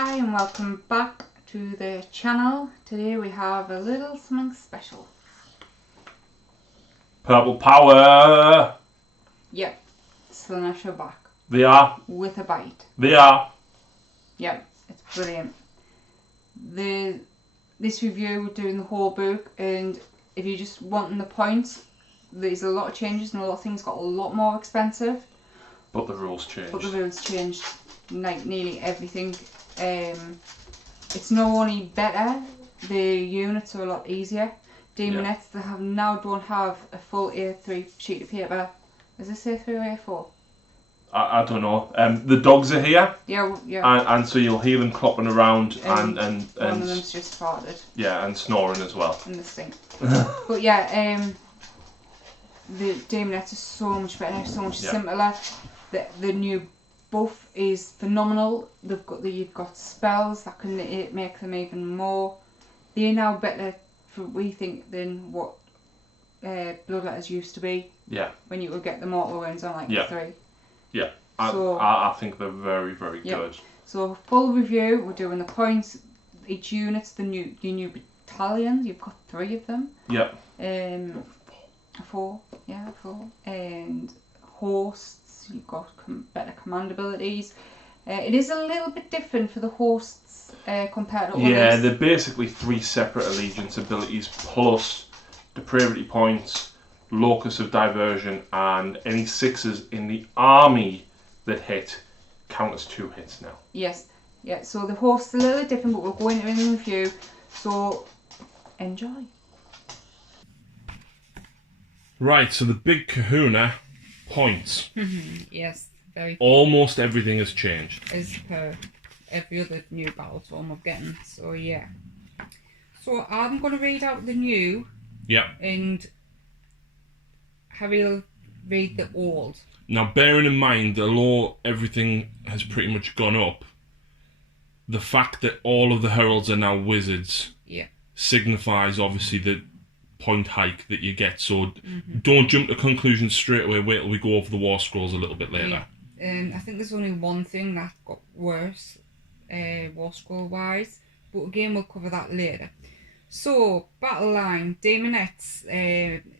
Hi and welcome back to the channel. Today we have a little something special. Purple power! Yep, Slaanesh are back. They are. With a bite. They are. Yep, it's brilliant. This review we're doing the whole book, and if you're just wanting the points, there's a lot of changes and a lot of things got a lot more expensive. But the rules changed. Like nearly everything. It's not only better, the units are a lot easier. Demonettes that don't have a full A3 sheet of paper. Is this A3 or A4? I don't know. The dogs are here. Yeah. And so you'll hear them clopping around and one of them's just farted. Yeah, and snoring as well. In the sink. But yeah, the Demonettes are so much better, so much simpler. The new buff is phenomenal. You've got spells that can make them even more. They're now better, we think, than what Bloodletters used to be. Yeah. When you would get the mortal wounds on like 3. Yeah. I think they're very, very good. So full review, we're doing the points. Each unit's your new battalions. You've got 3 of them. Yeah. 4. Yeah, 4. And hosts. You've got better command abilities. It is a little bit different for the hosts compared to others. Yeah, they're basically 3 separate allegiance abilities plus depravity points, locus of diversion, and any 6s in the army that hit count as 2 hits now. Yes. Yeah, so the hosts are a little different, but we'll go into it in a few. So enjoy. Right, so the big kahuna. Points. Yes, very. Almost everything has changed. As per every other new battle tome I'm getting. So yeah. So I'm going to read out the new. Yep. And Harry'll read the old. Now, bearing in mind, although everything has pretty much gone up, the fact that all of the heralds are now wizards signifies obviously the point hike that you get, so don't jump to conclusions straight away. Wait till we go over the war scrolls a little bit later. I think there's only one thing that got worse, war scroll wise, but again we'll cover that later. So battle line Demonettes,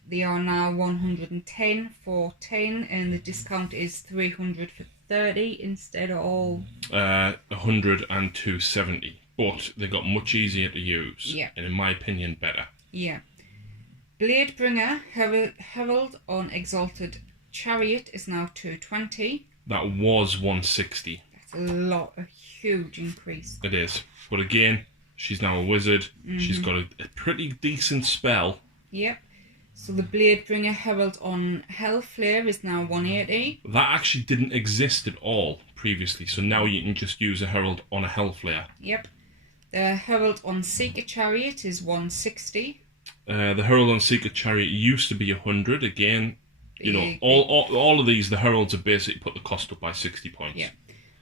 they are now 110 for 10, and the discount is 300 for 30 instead of all 100 and 270. But they got much easier to use, and in my opinion better. Yeah. Bladebringer Herald on Exalted Chariot is now 220. That was 160. That's a huge increase. It is. But again, she's now a wizard. She's got a pretty decent spell. Yep. So the Bladebringer Herald on Hellflare is now 180. That actually didn't exist at all previously, so now you can just use a Herald on a Hellflare. Yep. The Herald on Seeker Chariot is 160. The Herald on Seeker Chariot used to be 100. Again, all of these, the Heralds have basically put the cost up by 60 points. Yeah.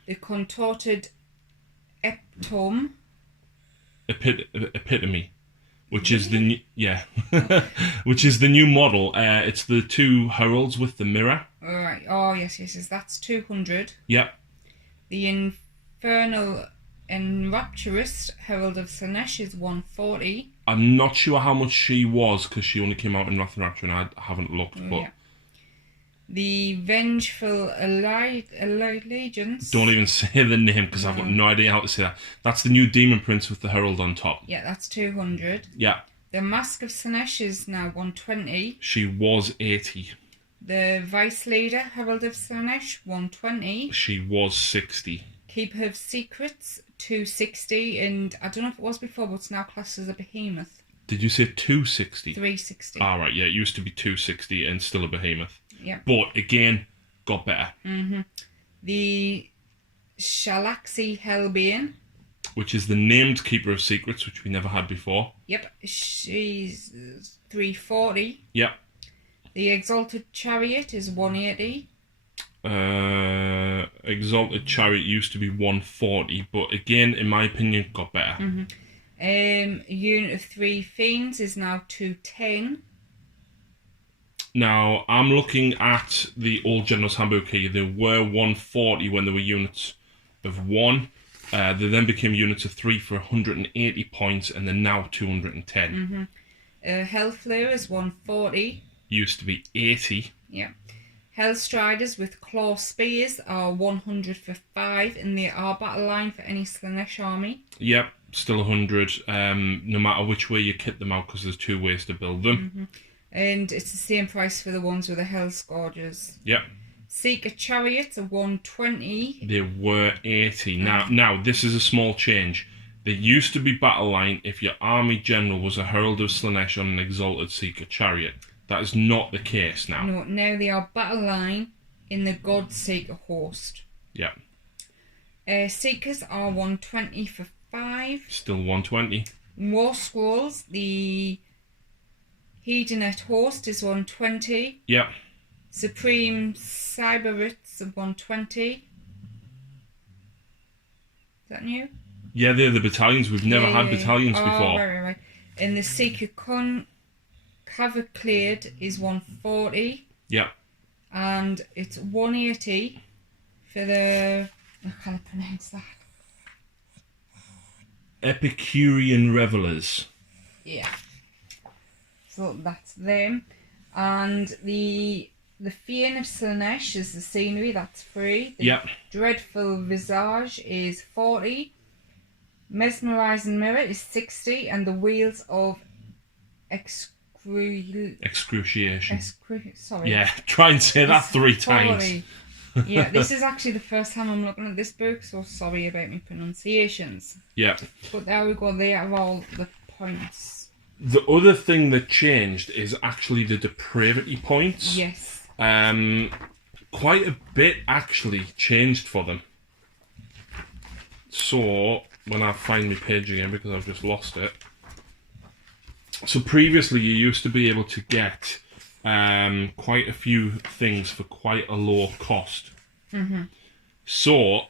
The Contorted Tome. Epitome, which is the which is the new model. It's the 2 Heralds with the mirror. All right. Oh yes. That's 200. Yep. The Infernal Enrapturous Herald of Slaanesh is 140. I'm not sure how much she was because she only came out in Wrath and Rapture and I haven't looked. But the Vengeful Allegiance. Don't even say the name because I've got no idea how to say that. That's the new Demon Prince with the Herald on top. Yeah, that's 200. Yeah. The Mask of Slaanesh is now 120. She was 80. The Vice Leader Herald of Slaanesh 120. She was 60. Keeper of Secrets 260, and I don't know if it was before, but it's now classed as a behemoth. Did you say 260? 360. Ah, right, yeah, it used to be 260 and still a behemoth. Yeah. But again, got better. The Shalaxi Hellbane, which is the named Keeper of Secrets, which we never had before. Yep, she's 340. Yep. The Exalted Chariot is 180. Exalted Chariot used to be 140, but again, in my opinion, got better. Unit of 3 Fiends is now 210. Now, I'm looking at the old General's Handbook here. There were 140 when there were units of 1. They then became units of 3 for 180 points, and they're now 210. Hellflare is 140. Used to be 80. Yeah. Hellstriders with claw spears are 100 for 5, and they are battle line for any Slaanesh army. Yep, still 100, no matter which way you kit them out, because there's 2 ways to build them. And it's the same price for the ones with the Hell Scourges. Yep. Seeker Chariots are 120. They were 80. Now, this is a small change. They used to be battle line if your army general was a Herald of Slaanesh on an Exalted Seeker Chariot. That is not the case now. No, now they are battle line in the God Seeker host. Yeah. Seekers are 120 for 5. Still 120. War Scrolls, the Hedonite host is 120. Yeah. Supreme Cyberits are 120. Is that new? Yeah, they're the battalions. We've never had battalions before. Right. And the Seeker Cavalcade is 140. Yeah. And it's 180 for the... I can't pronounce that. Epicurean Revelers. Yeah. So that's them. And the Fiend of Slaanesh is the scenery, that's free. The Dreadful Visage is 40. Mesmerizing Mirror is 60. And the Wheels of Excruciation. Sorry. Yeah, try and say that 3 times. Yeah, this is actually the first time I'm looking at this book, so sorry about my pronunciations. Yeah. But there we go, they are all the points. The other thing that changed is actually the depravity points. Yes. Quite a bit actually changed for them. So, when I find my page again, because I've just lost it. So previously you used to be able to get quite a few things for quite a low cost. So,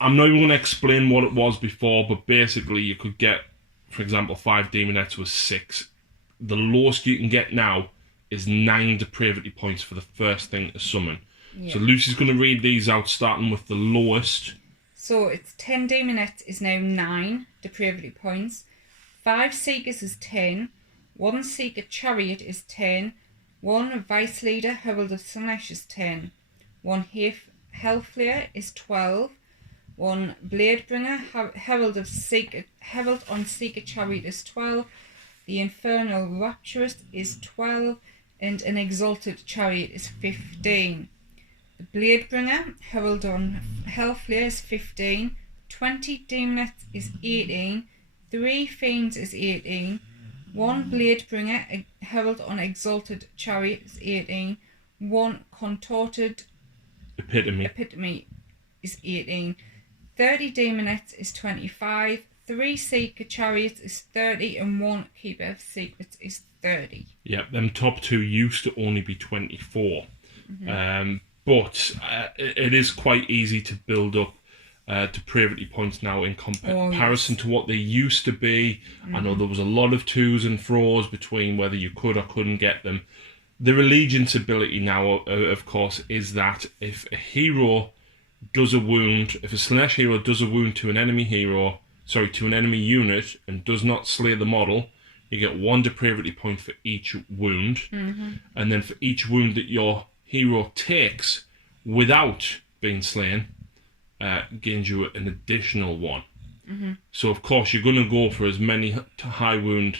I'm not even going to explain what it was before, but basically you could get, for example, 5 Demonettes was 6. The lowest you can get now is 9 depravity points for the first thing to summon. Yeah. So Lucy's going to read these out, starting with the lowest. So it's 10 Demonettes is now 9 depravity points. 5 Seekers is 10. 1 Seeker Chariot is 10. 1 Vice Leader Herald of Slaanesh is 10. 1 Hellflare is 12. 1 Bladebringer Herald on Seeker Chariot is 12. The Infernal Rapturist is 12. And an Exalted Chariot is 15. The Bladebringer Herald on Hellflare is 15. 20 Demonettes is 18. 3 Fiends is 18. 1 Bladebringer Herald on Exalted Chariot is 18. 1 Contorted Epitome is 18. 30 Demonettes is 25. 3 Seeker Chariots is 30. And 1 Keeper of Secrets is 30. Yeah, them top 2 used to only be 24. But it is quite easy to build up depravity points now in comparison to what they used to be. I know there was a lot of to's and fro's between whether you could or couldn't get them. The allegiance ability now, of course, is that if a hero does a wound, if a Slaanesh hero does a wound to an enemy to an enemy unit and does not slay the model, you get 1 depravity point for each wound. And then for each wound that your hero takes without being slain, gains you an additional 1. So of course you're going to go for as many high wound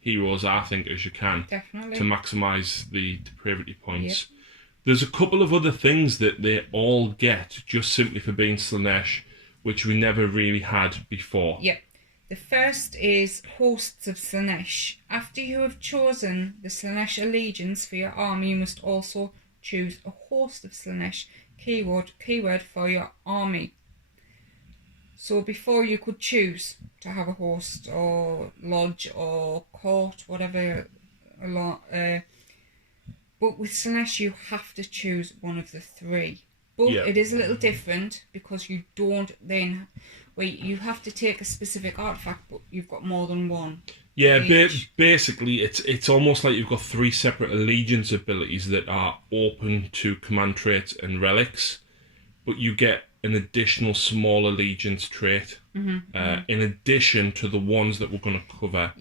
heroes, I think, as you can. Definitely. To maximise the depravity points. There's a couple of other things that they all get just simply for being Slaanesh, which we never really had before. Yep. The first is Hosts of Slaanesh. After you have chosen the Slaanesh allegiance for your army, you must also choose a Host of Slaanesh keyword for your army. So before you could choose to have a host or lodge or court, whatever, but with Slaanesh you have to choose one of the 3. But it is a little different because you don't then... you have to take a specific artifact, but you've got more than one. Yeah, basically it's almost like you've got 3 separate allegiance abilities that are open to command traits and relics, but you get an additional small allegiance trait, in addition to the ones that we're going to cover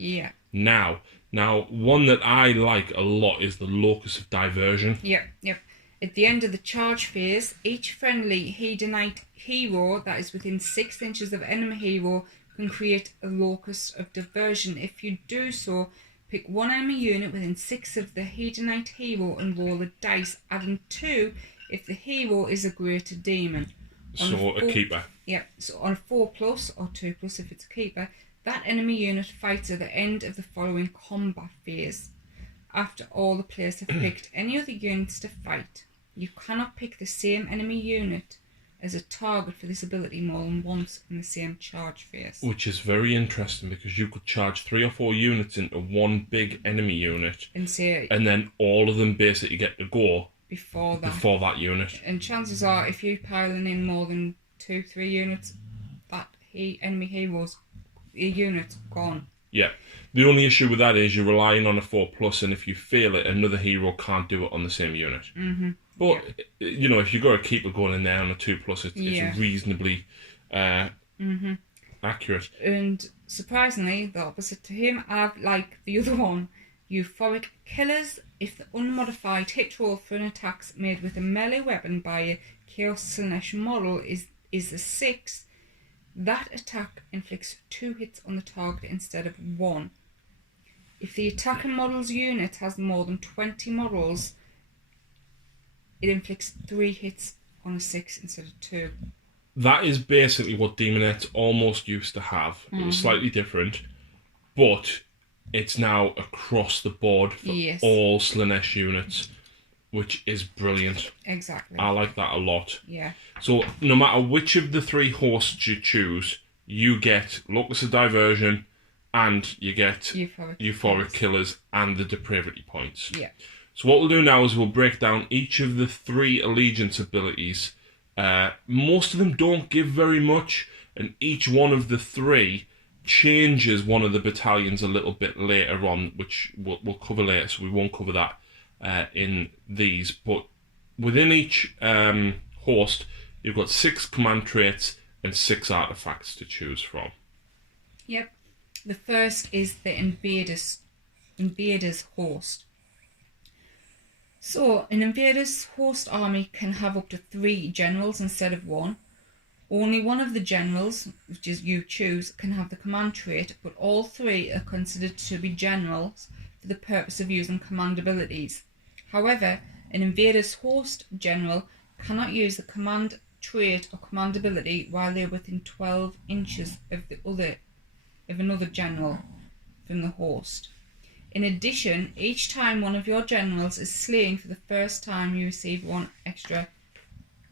now. Now, one that I like a lot is the Locus of Diversion. Yep. At the end of the charge phase, each friendly Hedonite hero that is within 6 inches of enemy hero can create a Locus of Diversion. If you do so, pick one enemy unit within 6 of the Hedonite hero and roll a dice, adding 2 if the hero is a greater demon. So a keeper. Yeah, so on a 4+ or 2+ if it's a keeper, that enemy unit fights at the end of the following combat phase. After all the players have picked any other units to fight, you cannot pick the same enemy unit as a target for this ability more than once in the same charge phase. Which is very interesting because you could charge 3 or 4 units into one big enemy unit and then all of them basically get to go before that unit. And chances are, if you're piling in more than 2-3 units, that enemy hero's unit's gone. Yeah. The only issue with that is you're relying on a 4+, and if you fail it, another hero can't do it on the same unit. But, you know, if you've got a keeper going in there on a 2+, it's reasonably accurate. And surprisingly, the opposite to him, I've like the other one, Euphoric Killers. If the unmodified hit roll for an attack made with a melee weapon by a Chaos Slaanesh model is a 6, that attack inflicts 2 hits on the target instead of 1. If the attacker model's unit has more than 20 models, it inflicts 3 hits on a 6 instead of 2. That is basically what Demonettes almost used to have. It was slightly different, but it's now across the board for all Slaanesh units, which is brilliant. Exactly. I like that a lot. Yeah. So no matter which of the 3 hosts you choose, you get Locus of Diversion and you get Euphoric Killers and the Depravity points. Yeah. So what we'll do now is we'll break down each of the 3 allegiance abilities. Most of them don't give very much, and each one of the 3 changes one of the battalions a little bit later on, which we'll cover later, so we won't cover that in these. But within each host, you've got 6 command traits and 6 artifacts to choose from. Yep. The first is the Invaders host. So, an Invaders host army can have up to 3 generals instead of 1. Only one of the generals, which is you choose, can have the command trait, but all 3 are considered to be generals for the purpose of using command abilities. However, an Invaders host general cannot use the command trait or command ability while they are within 12 inches of another general from the host. In addition, each time one of your generals is slain for the first time, you receive 1 extra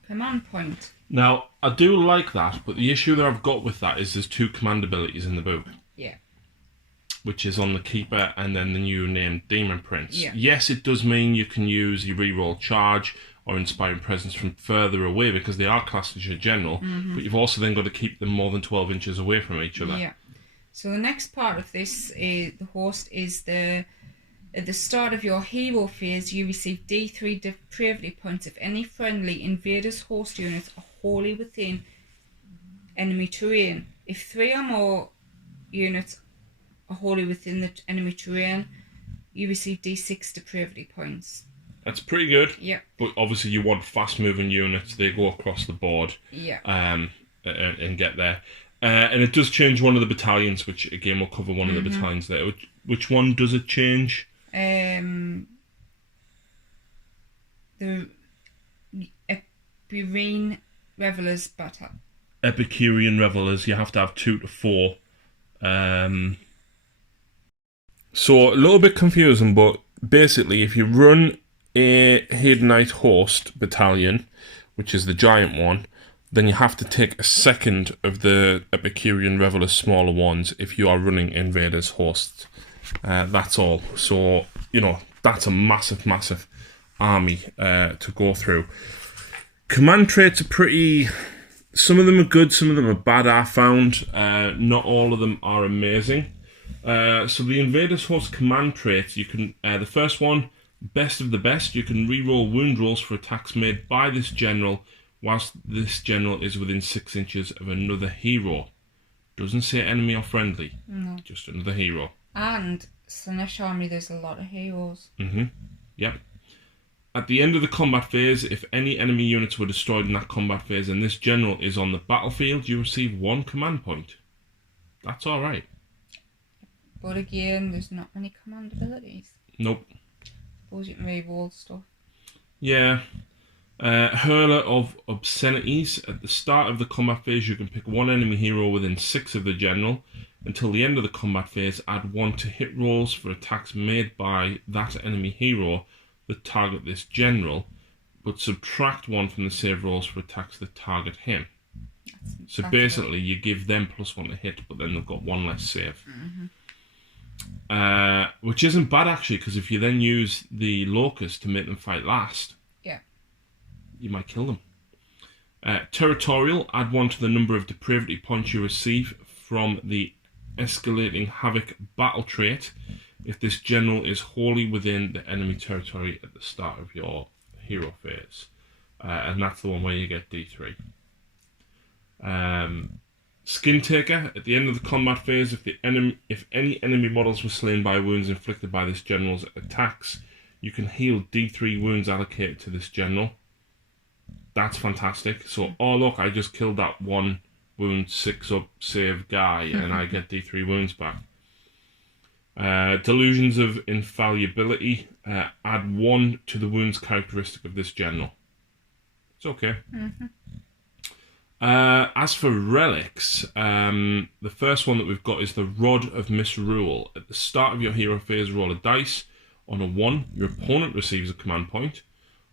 command point. Now, I do like that, but the issue that I've got with that is there's 2 command abilities in the book. Yeah. Which is on the Keeper and then the new named Demon Prince. Yeah. Yes, it does mean you can use your reroll Charge or Inspiring Presence from further away because they are classed as your general, but you've also then got to keep them more than 12 inches away from each other. Yeah. So the next part of this, the host, is at the start of your hero phase, you receive D3 depravity points if any friendly Invaders host units are wholly within enemy terrain. If 3 or more units are wholly within the enemy terrain, you receive D6 depravity points. That's pretty good. Yeah. But obviously you want fast-moving units. They go across the board. Yeah. And get there. And it does change one of the battalions, which again we'll cover one of the battalions there. Which one does it change? The Epicurean Revelers battle. Epicurean Revelers. You have to have 2 to 4. So a little bit confusing, but basically, if you run a Hedonite host battalion, which is the giant one, then you have to take a second of the Epicurean Revelers smaller ones if you are running Invaders hosts. That's all. So, you know, that's a massive, massive army to go through. Command traits are pretty... Some of them are good, some of them are bad, I found. Not all of them are amazing. So the Invaders host command traits, you can... the first one, best of the best. You can reroll wound rolls for attacks made by this general whilst this general is within 6 inches of another hero. Doesn't say enemy or friendly. No. Just another hero. And Slaanesh army, there's a lot of heroes. Yep. At the end of the combat phase, if any enemy units were destroyed in that combat phase and this general is on the battlefield, you receive 1 command point. That's alright. But again, there's not many command abilities. Nope. Suppose you can re-roll stuff. Yeah. Hurler of Obscenities. At the start of the combat phase, you can pick 1 enemy hero within 6 of the general. Until the end of the combat phase, add 1 to hit rolls for attacks made by that enemy hero that target this general, but subtract 1 from the save rolls for attacks that target him. So basically, you give them +1 to hit, but then they've got 1 less save. Which isn't bad, actually, because if you then use the Locust to make them fight last, you might kill them. Territorial, add 1 to the number of depravity points you receive from the Escalating Havoc battle trait if this general is wholly within the enemy territory at the start of your hero phase. And that's the one where you get D3. Skin Taker, at the end of the combat phase, if any enemy models were slain by wounds inflicted by this general's attacks, you can heal D3 wounds allocated to this general. That's fantastic. So, oh look, I just killed that 1 wound 6 up save guy and I get D3 wounds back. Delusions of Infallibility, add 1 to the wounds characteristic of this general. It's okay. As for relics, the first one that we've got is the Rod of Misrule. At the start of your hero phase, roll a dice. On a 1, your opponent receives a command point.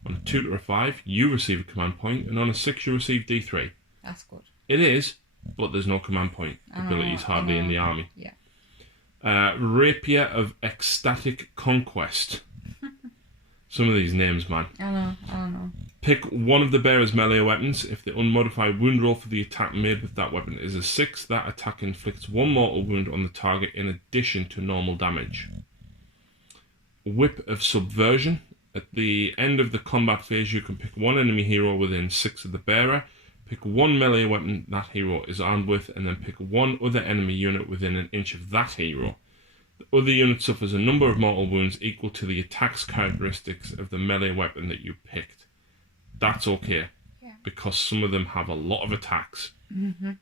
On a 2 to a 5, you receive a command point. And on a 6, you receive D3. That's good. It is, but there's no command point abilities hardly in the army. Yeah. Rapier of Ecstatic Conquest. Some of these names, man. I know. Pick 1 of the bearer's melee weapons. If the unmodified wound roll for the attack made with that weapon is a 6, that attack inflicts 1 mortal wound on the target in addition to normal damage. Whip of Subversion. At the end of the combat phase, you can pick 1 enemy hero within 6 of the bearer, pick 1 melee weapon that hero is armed with, and then pick 1 other enemy unit within an inch of that hero. The other unit suffers a number of mortal wounds equal to the attack's characteristics of the melee weapon that you picked. That's okay, because some of them have a lot of attacks. The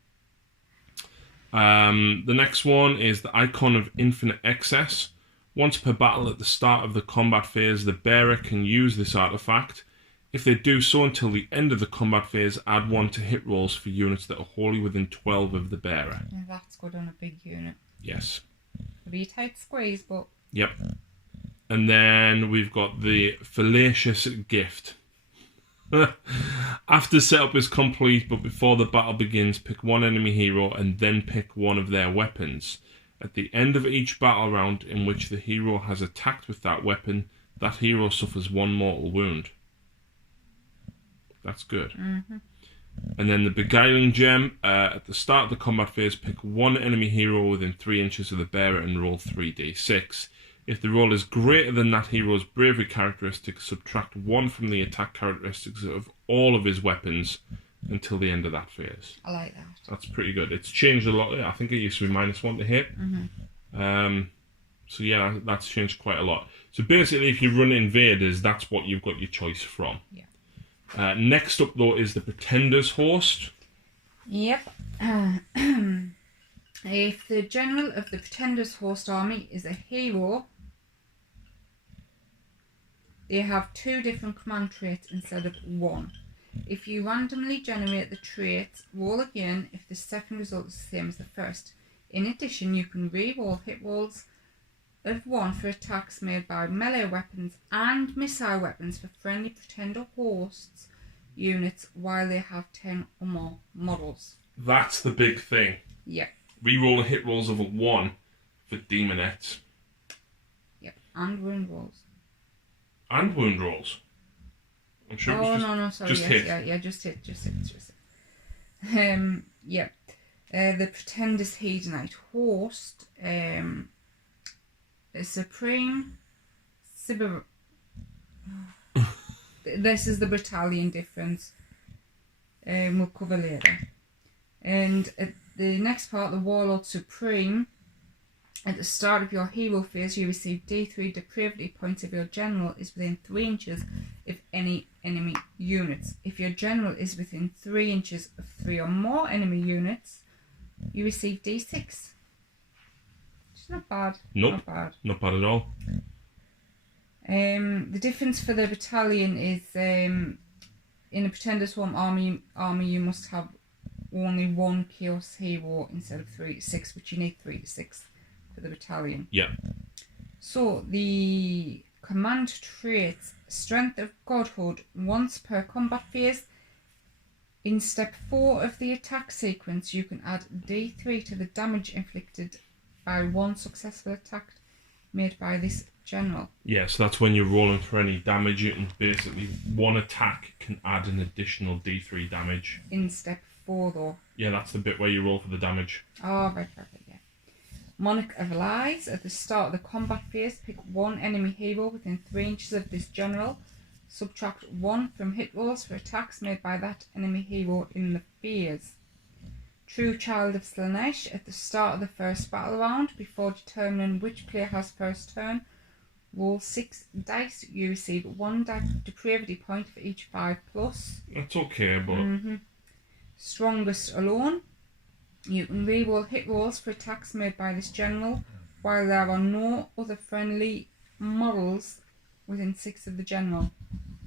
next one is the Icon of Infinite Excess. Once per battle at the start of the combat phase, the bearer can use this artifact. If they do so until the end of the combat phase, add 1 to hit rolls for units that are wholly within 12 of the bearer. Yeah, that's good on a big unit. Yes. It'll be a tight squeeze, but... Yep. And then we've got the Fallacious Gift. After setup is complete, but before the battle begins, pick 1 enemy hero and then pick 1 of their weapons. At the end of each battle round in which the hero has attacked with that weapon, that hero suffers 1 mortal wound. That's good. And then the Beguiling Gem. At the start of the combat phase, pick 1 enemy hero within 3 inches of the bearer and roll 3d6. If the roll is greater than that hero's bravery characteristic, subtract 1 from the attack characteristics of all of his weapons until the end of that phase. I like that. That's pretty good. It's changed a lot. I think it used to be -1 to hit. So yeah, that's changed quite a lot. So basically, if you run Invaders, that's what you've got your choice from. Yeah. Next up, though, is the Pretender's Host. Yep. If the general of the Pretender's Host army is a hero, they have 2 different command traits instead of 1. If you randomly generate the trait, roll again if the second result is the same as the first. In addition, you can re-roll hit rolls of 1 for attacks made by melee weapons and missile weapons for friendly Pretender Hosts units while they have 10 or more models. That's the big thing. Yep. Reroll the hit rolls of a 1 for Demonettes. Yep, and wound rolls. And wound rolls. I'm sure it was no, sorry. just hit. Yeah, just hit. Yeah. The Pretender's Hedonite Host, a Supreme This is the battalion difference. we'll cover later. And at the next part, the Warlord Supreme, at the start of your hero phase, you receive D3 depravity points if your general is within 3 inches of any enemy units. If your general is within 3 inches of 3 or more enemy units, you receive D6. It's not bad. Nope. Not bad. Not bad at all. The difference for the battalion is in a Pretender's Home army you must have only 1 Chaos Hero instead of 3 to 6, which you need 3 to 6 for the battalion. Yeah. So the command traits: Strength of Godhood once per combat phase. In step 4 of the attack sequence, you can add D3 to the damage inflicted by 1 successful attack made by this general. Yeah, so that's when you're rolling for any damage, and basically 1 attack can add an additional D3 damage. In step 4 though. Yeah, that's the bit where you roll for the damage. Oh, right, perfect, yeah. Monarch of Lies. At the start of the combat phase, pick 1 enemy hero within 3 inches of this general. Subtract 1 from hit rolls for attacks made by that enemy hero in the phase. True Child of Slaanesh. At the start of the first battle round, before determining which player has first turn, roll 6 dice. You receive 1 depravity point for each 5+. That's okay, but... Strongest Alone. You can reroll hit rolls for attacks made by this general, while there are no other friendly models within 6 of the general.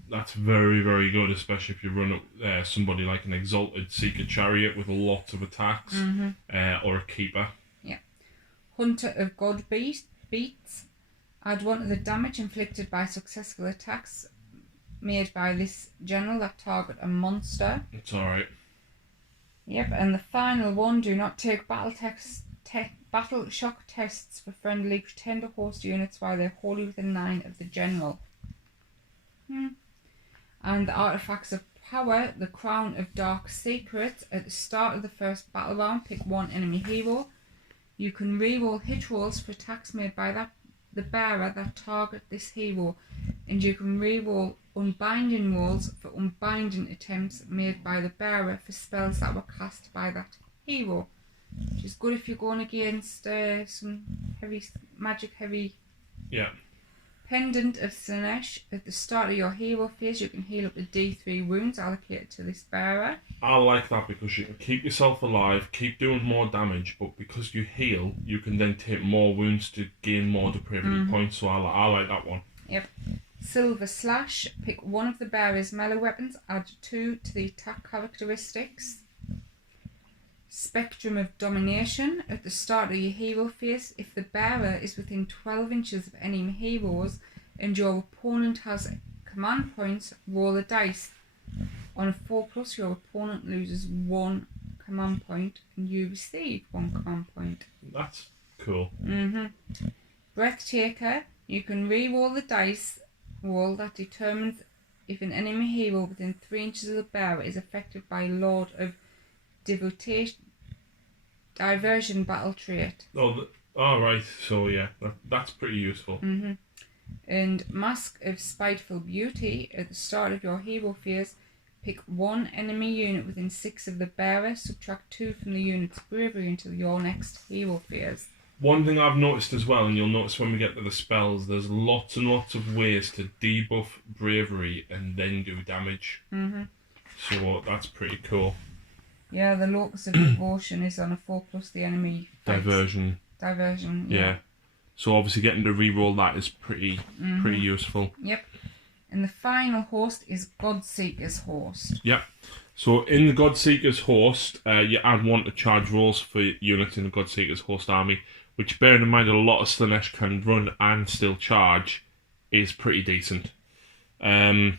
That's very, very good, especially if you run up somebody like an Exalted Chariot with lots of attacks, or a Keeper. Yeah. Hunter of God Beats. Add 1 to the damage inflicted by successful attacks made by this general that target a monster. It's alright. Yep, and the final one: do not take battle shock tests for friendly Pretender host units while they're wholly within 9 of the general. And the Artifacts of Power: the Crown of Dark Secret. At the start of the first battle round, pick 1 enemy hero. You can reroll hit rolls for attacks made by the bearer that target this hero, and you can reroll unbinding rolls for unbinding attempts made by the bearer for spells that were cast by that hero, which is good if you're going against some heavy magic. Yeah. Pendant of Slaanesh. At the start of your hero phase, you can heal up to D3 wounds allocated to this bearer. I like that because you can keep yourself alive, keep doing more damage, but because you heal, you can then take more wounds to gain more depravity points, so I like that one. Yep. Silver Slash. Pick 1 of the bearer's melee weapons, add 2 to the attack characteristics. Spectrum of Domination. At the start of your hero phase, if the bearer is within 12 inches of enemy heroes and your opponent has command points, roll a dice. On a 4+, your opponent loses 1 command point and you receive 1 command point. That's cool. Breathtaker. You can re-roll the dice roll that determines if an enemy hero within 3 inches of the bearer is affected by Lord of Diversion battle trait. Right, so yeah, that's pretty useful. And Mask of Spiteful Beauty. At the start of your hero phase, pick 1 enemy unit within 6 of the bearer, subtract 2 from the unit's bravery until your next hero phase. One thing I've noticed as well, and you'll notice when we get to the spells, there's lots and lots of ways to debuff bravery and then do damage. So that's pretty cool. Yeah, the Locus of Devotion is on a 4+, the enemy fights. Diversion, yeah. So obviously getting to reroll that is pretty useful. Yep. And the final host is Godseeker's Host. Yep. So in the Godseeker's Host, you add 1 to charge rolls for units in the Godseeker's Host army, which, bearing in mind a lot of Slaanesh can run and still charge, is pretty decent. If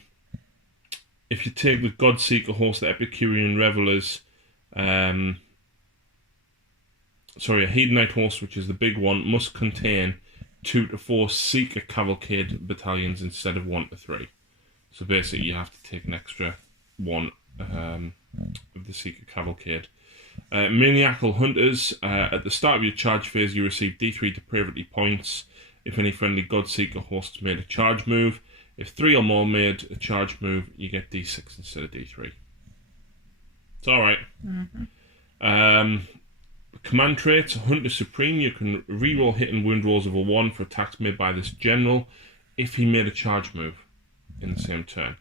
you take the Godseeker Host, the Epicurean Revelers, a Hedonite host, which is the big one, must contain 2 to 4 Seeker Cavalcade battalions instead of 1 to 3. So basically you have to take an extra 1 of the Seeker Cavalcade. Maniacal Hunters. At the start of your charge phase, you receive D3 depravity points if any friendly Godseeker hosts made a charge move. If 3 or more made a charge move, you get D6 instead of D3. It's alright. Command traits, Hunter Supreme. You can reroll hit and wound rolls of a 1 for attacks made by this general if he made a charge move in the same turn.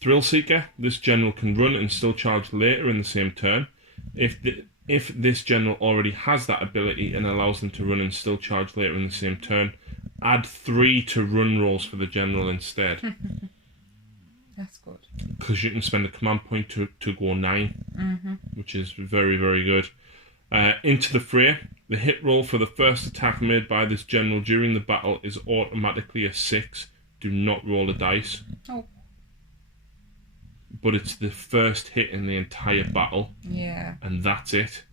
Thrill Seeker. This general can run and still charge later in the same turn. If this general already has that ability and allows them to run and still charge later in the same turn, add 3 to run rolls for the general instead. That's good. Because you can spend a command point to go 9, which is very, very good. Into the Fray. The hit roll for the first attack made by this general during the battle is automatically a 6. Do not roll a dice. Oh. But it's the first hit in the entire battle. Yeah. And that's it.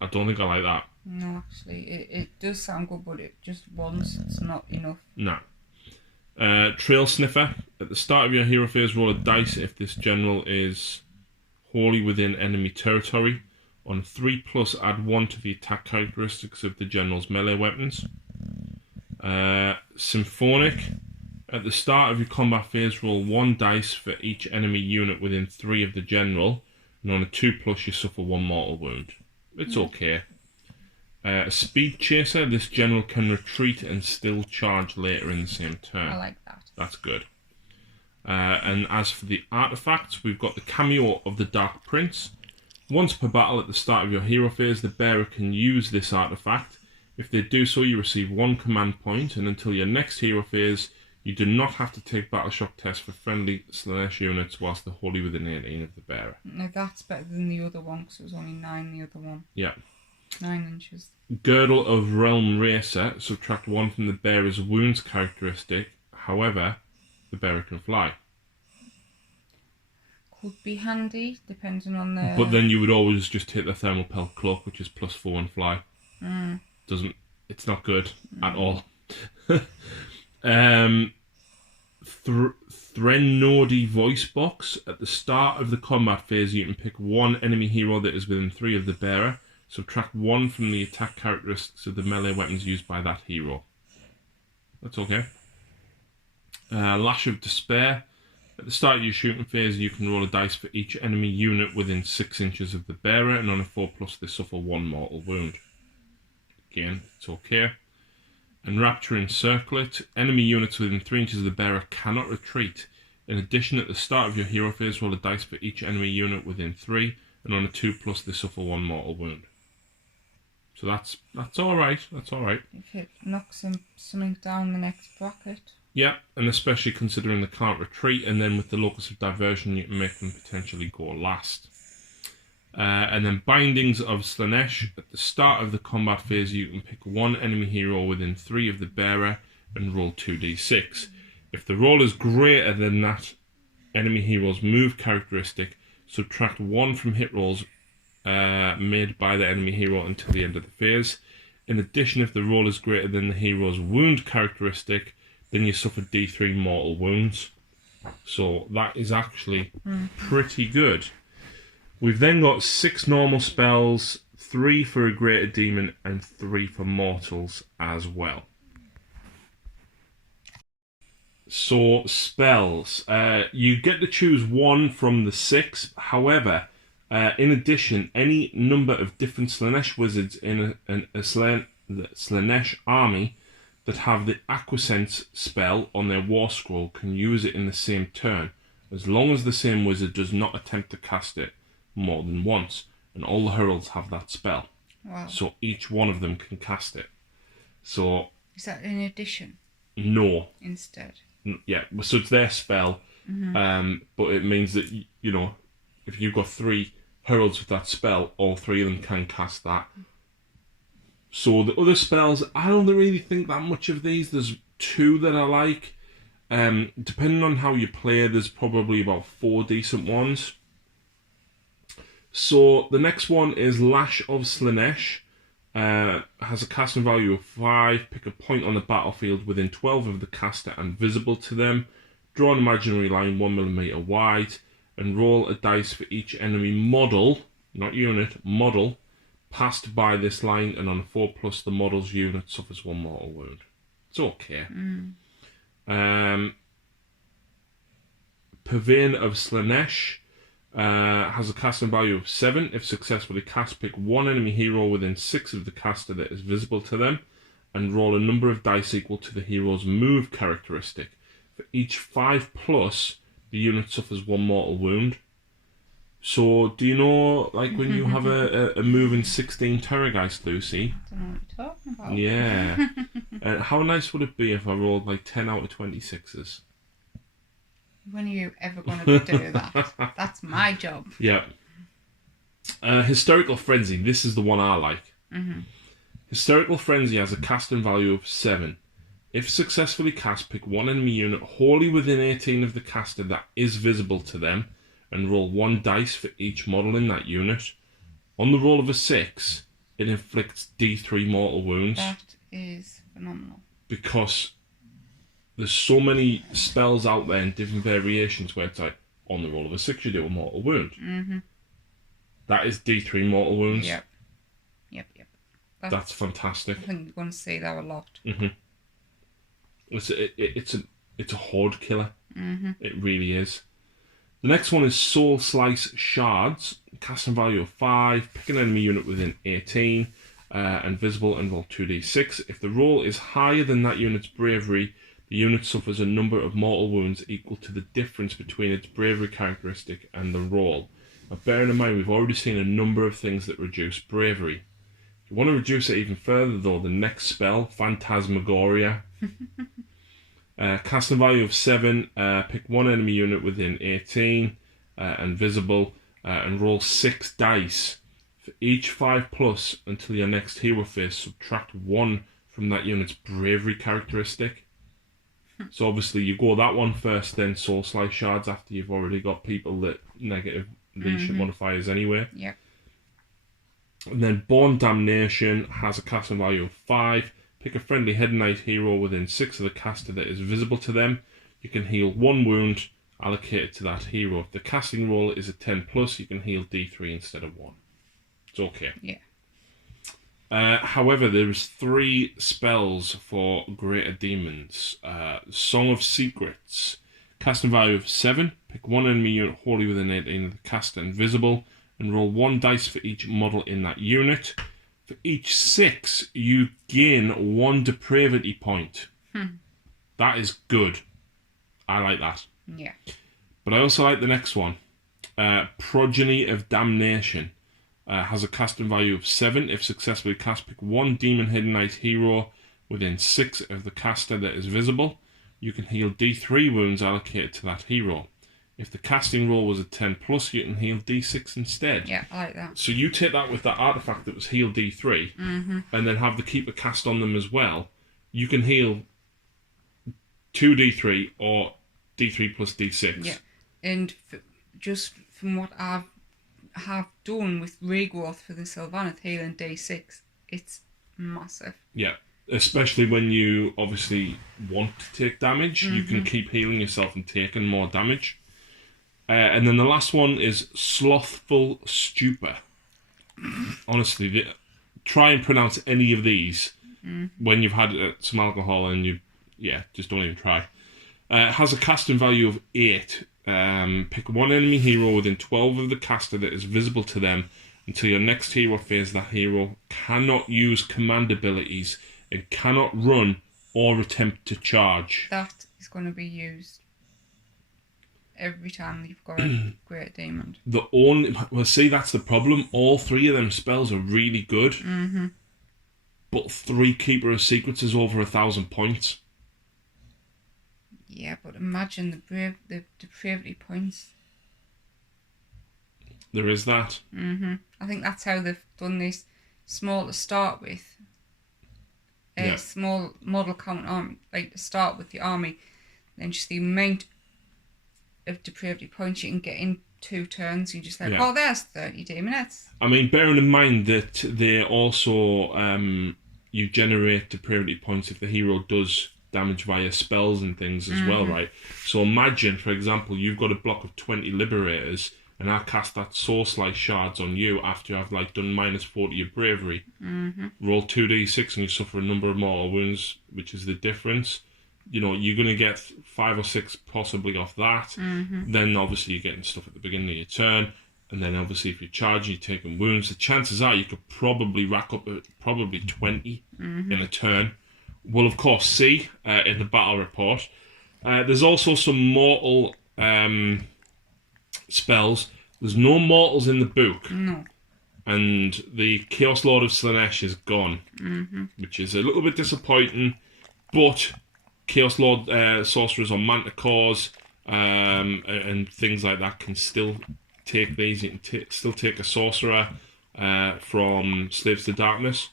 I don't think I like that. No, actually. It does sound good, but it just once, it's not enough. No. Trail Sniffer. At the start of your hero phase, roll a dice if this general is wholly within enemy territory. On 3+, add 1 to the attack characteristics of the general's melee weapons. Symphonic. At the start of your combat phase, roll 1 dice for each enemy unit within 3 of the general, and on a 2+, you suffer 1 mortal wound. It's okay. Speed Chaser. This general can retreat and still charge later in the same turn. I like that. That's good. And as for the artifacts, we've got the cameo of the Dark Prince. Once per battle at the start of your hero phase, the bearer can use this artifact. If they do so, you receive 1 command point, and until your next hero phase, you do not have to take battle shock tests for friendly Slaanesh units whilst they're wholly within 18 of the bearer. Now that's better than the other one, because it was only 9 the other one. Yeah. 9 inches. Girdle of Realm Racer. Subtract 1 from the bearer's wounds characteristic. However, the bearer can fly. Could be handy, depending on the... But then you would always just hit the Thermal Pelt Cloak, which is +4 and fly. It's not good at all. Threnody Voice Box. At the start of the combat phase, you can pick 1 enemy hero that is within 3 of the bearer. Subtract 1 from the attack characteristics of the melee weapons used by that hero. That's okay. Lash of Despair. At the start of your shooting phase, you can roll a dice for each enemy unit within 6 inches of the bearer, and on a 4+, they suffer 1 mortal wound. Again, it's okay. And Rapturing Circlet. Enemy units within 3 inches of the bearer cannot retreat. In addition, at the start of your hero phase, roll a dice for each enemy unit within 3, and on a 2+, they suffer 1 mortal wound. So that's alright. That's alright. If it knocks something down the next bracket. Yeah, and especially considering they can't retreat, and then with the Locus of Diversion, you can make them potentially go last. And then Bindings of Slaanesh. At the start of the combat phase, you can pick 1 enemy hero within 3 of the bearer and roll 2d6. If the roll is greater than that enemy hero's move characteristic, subtract 1 from hit rolls made by the enemy hero until the end of the phase. In addition, if the roll is greater than the hero's wound characteristic, then you suffer d3 mortal wounds. So that is actually pretty good. We've then got 6 normal spells, 3 for a greater demon, and 3 for mortals as well. So, spells. You get to choose 1 from the 6. However, in addition, any number of different Slaanesh wizards in a Slaanesh army that have the Acquiescence spell on their war scroll can use it in the same turn, as long as the same wizard does not attempt to cast it more than once, and all the heralds have that spell. Wow. So each one of them can cast it. So is that in addition? No. Instead. Yeah, so it's their spell, but it means that, you know, if you've got 3 heralds with that spell, all 3 of them can cast that. So the other spells, I don't really think that much of these. There's 2 that I like. Depending on how you play, there's probably about 4 decent ones. So the next one is Lash of Slash. Has a casting value of 5. Pick a point on the battlefield within 12 of the caster and visible to them. Draw an imaginary line 1mm wide, and roll a dice for each enemy model, not unit, model, passed by this line, and on a 4+, the model's unit suffers 1 mortal wound. It's okay. Pavane of Slaanesh. Has a casting value of 7. If successfully cast, pick one enemy hero within 6 of the caster that is visible to them, and roll a number of dice equal to the hero's move characteristic. For each 5+, the unit suffers 1 mortal wound. So, do you know, like, when you have a move in 16 Terrorgeist, Lucy? I don't know what you're talking about. Yeah. How nice would it be if I rolled, like, 10 out of 26s? When are you ever going to do that? That's my job. Yeah. Hysterical Frenzy. This is the one I like. Mm-hmm. Hysterical Frenzy has a casting value of 7. If successfully cast, pick one enemy unit wholly within 18 of the caster that is visible to them, and roll 1 dice for each model in that unit. On the roll of a 6, it inflicts D3 mortal wounds. That is phenomenal. Because there's so many spells out there in different variations where it's like, on the roll of a 6 you do a mortal wound. Mm-hmm. That is D3 mortal wounds. Yep. That's fantastic. I think you're going to see that a lot. Mm-hmm. It's a horde killer. Mm-hmm. It really is. The next one is Soul Slice Shards. Casting value of 5. Pick an enemy unit within 18 and visible, and roll 2d6. If the roll is higher than that unit's bravery, the unit suffers a number of mortal wounds equal to the difference between its bravery characteristic and the roll. Now, bearing in mind, we've already seen a number of things that reduce bravery. If you want to reduce it even further, though, the next spell, Phantasmagoria. Casting value of 7, pick one enemy unit within 18 and visible, and roll 6 dice. For each 5+ until your next hero phase, subtract 1 from that unit's bravery characteristic. So obviously you go that one first, then Soul Slice Shards after you've already got people that negative leadership modifiers anyway. Yep. And then Born Damnation has a casting value of 5. Pick a friendly Hedonite hero within 6 of the caster that is visible to them. You can heal 1 wound allocated to that hero. If the casting roll is a 10+, you can heal D3 instead of 1. It's okay. Yeah. However, there's 3 spells for Greater Demons. Song of Secrets. Casting value of 7. Pick one enemy unit wholly within 18 of the caster and visible, and roll 1 dice for each model in that unit. For each 6, you gain 1 depravity point. That is good. I like that. Yeah. But I also like the next one. Progeny of Damnation. Has a casting value of 7. If successfully cast, pick one Demon Hedonite hero within 6 of the caster that is visible. You can heal D3 wounds allocated to that hero. If the casting roll was a 10+, you can heal D6 instead. Yeah, I like that. So you take that with that artifact that was heal D3, and then have the Keeper cast on them as well. You can heal 2d3 or D3 plus D6. Yeah, and just from what I have done with regrowth for the Sylvaneth healing D6, it's massive. Yeah, especially when you obviously want to take damage, you can keep healing yourself and taking more damage. And then the last one is Slothful Stupor. Honestly, try and pronounce any of these when you've had some alcohol and just don't even try. It has a casting value of 8. Pick one enemy hero within 12 of the caster that is visible to them until your next hero phase. That hero cannot use command abilities and cannot run or attempt to charge. That is going to be used every time you've got a Great Demon. That's the problem. All 3 of them spells are really good, but 3 Keeper of Secrets is over 1,000 points. Yeah, but imagine the depravity points. There is that. I think that's how they've done this. Small to start with. Small model count army, like to start with the army, then just the amount of depravity points you can get in 2 turns. You just like, oh, there's 30 demonettes. I mean, bearing in mind that they also you generate depravity points if the hero does damage via spells and things as well, right? So imagine, for example, you've got a block of 20 Liberators, and I cast that Soul Slice Shards on you after I've done -40 of bravery. Roll 2d6 and you suffer a number of mortal wounds, which is the difference. you're going to get 5 or 6 possibly off that. Then obviously you're getting stuff at the beginning of your turn. And then obviously if you're charging, you're taking wounds. The chances are you could probably rack up probably 20 in a turn. We'll of course see in the battle report. There's also some mortal spells. There's no mortals in the book. No. And the Chaos Lord of Slaanesh is gone, which is a little bit disappointing. But Chaos Lord sorcerers on Manticores and things like that can still take these. You can still take a sorcerer from Slaves to Darkness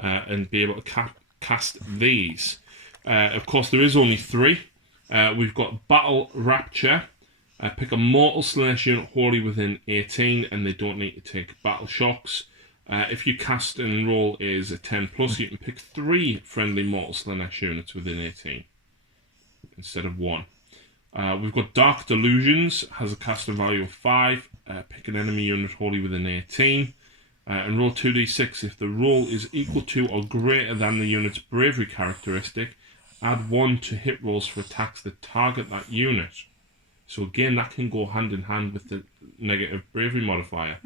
and be able to cast these. Of course, there is only 3. We've got Battle Rapture. Pick a mortal Slaanesh unit wholly within 18, and they don't need to take battle shocks. If your cast and roll is a 10+, you can pick 3 friendly mortal Slaanesh units within 18 instead of 1. We've got Dark Delusions, has a caster value of 5. Pick an enemy unit wholly within 18, and roll 2d6. If the roll is equal to or greater than the unit's bravery characteristic, add 1 to hit rolls for attacks that target that unit. So again, that can go hand in hand with the negative bravery modifier.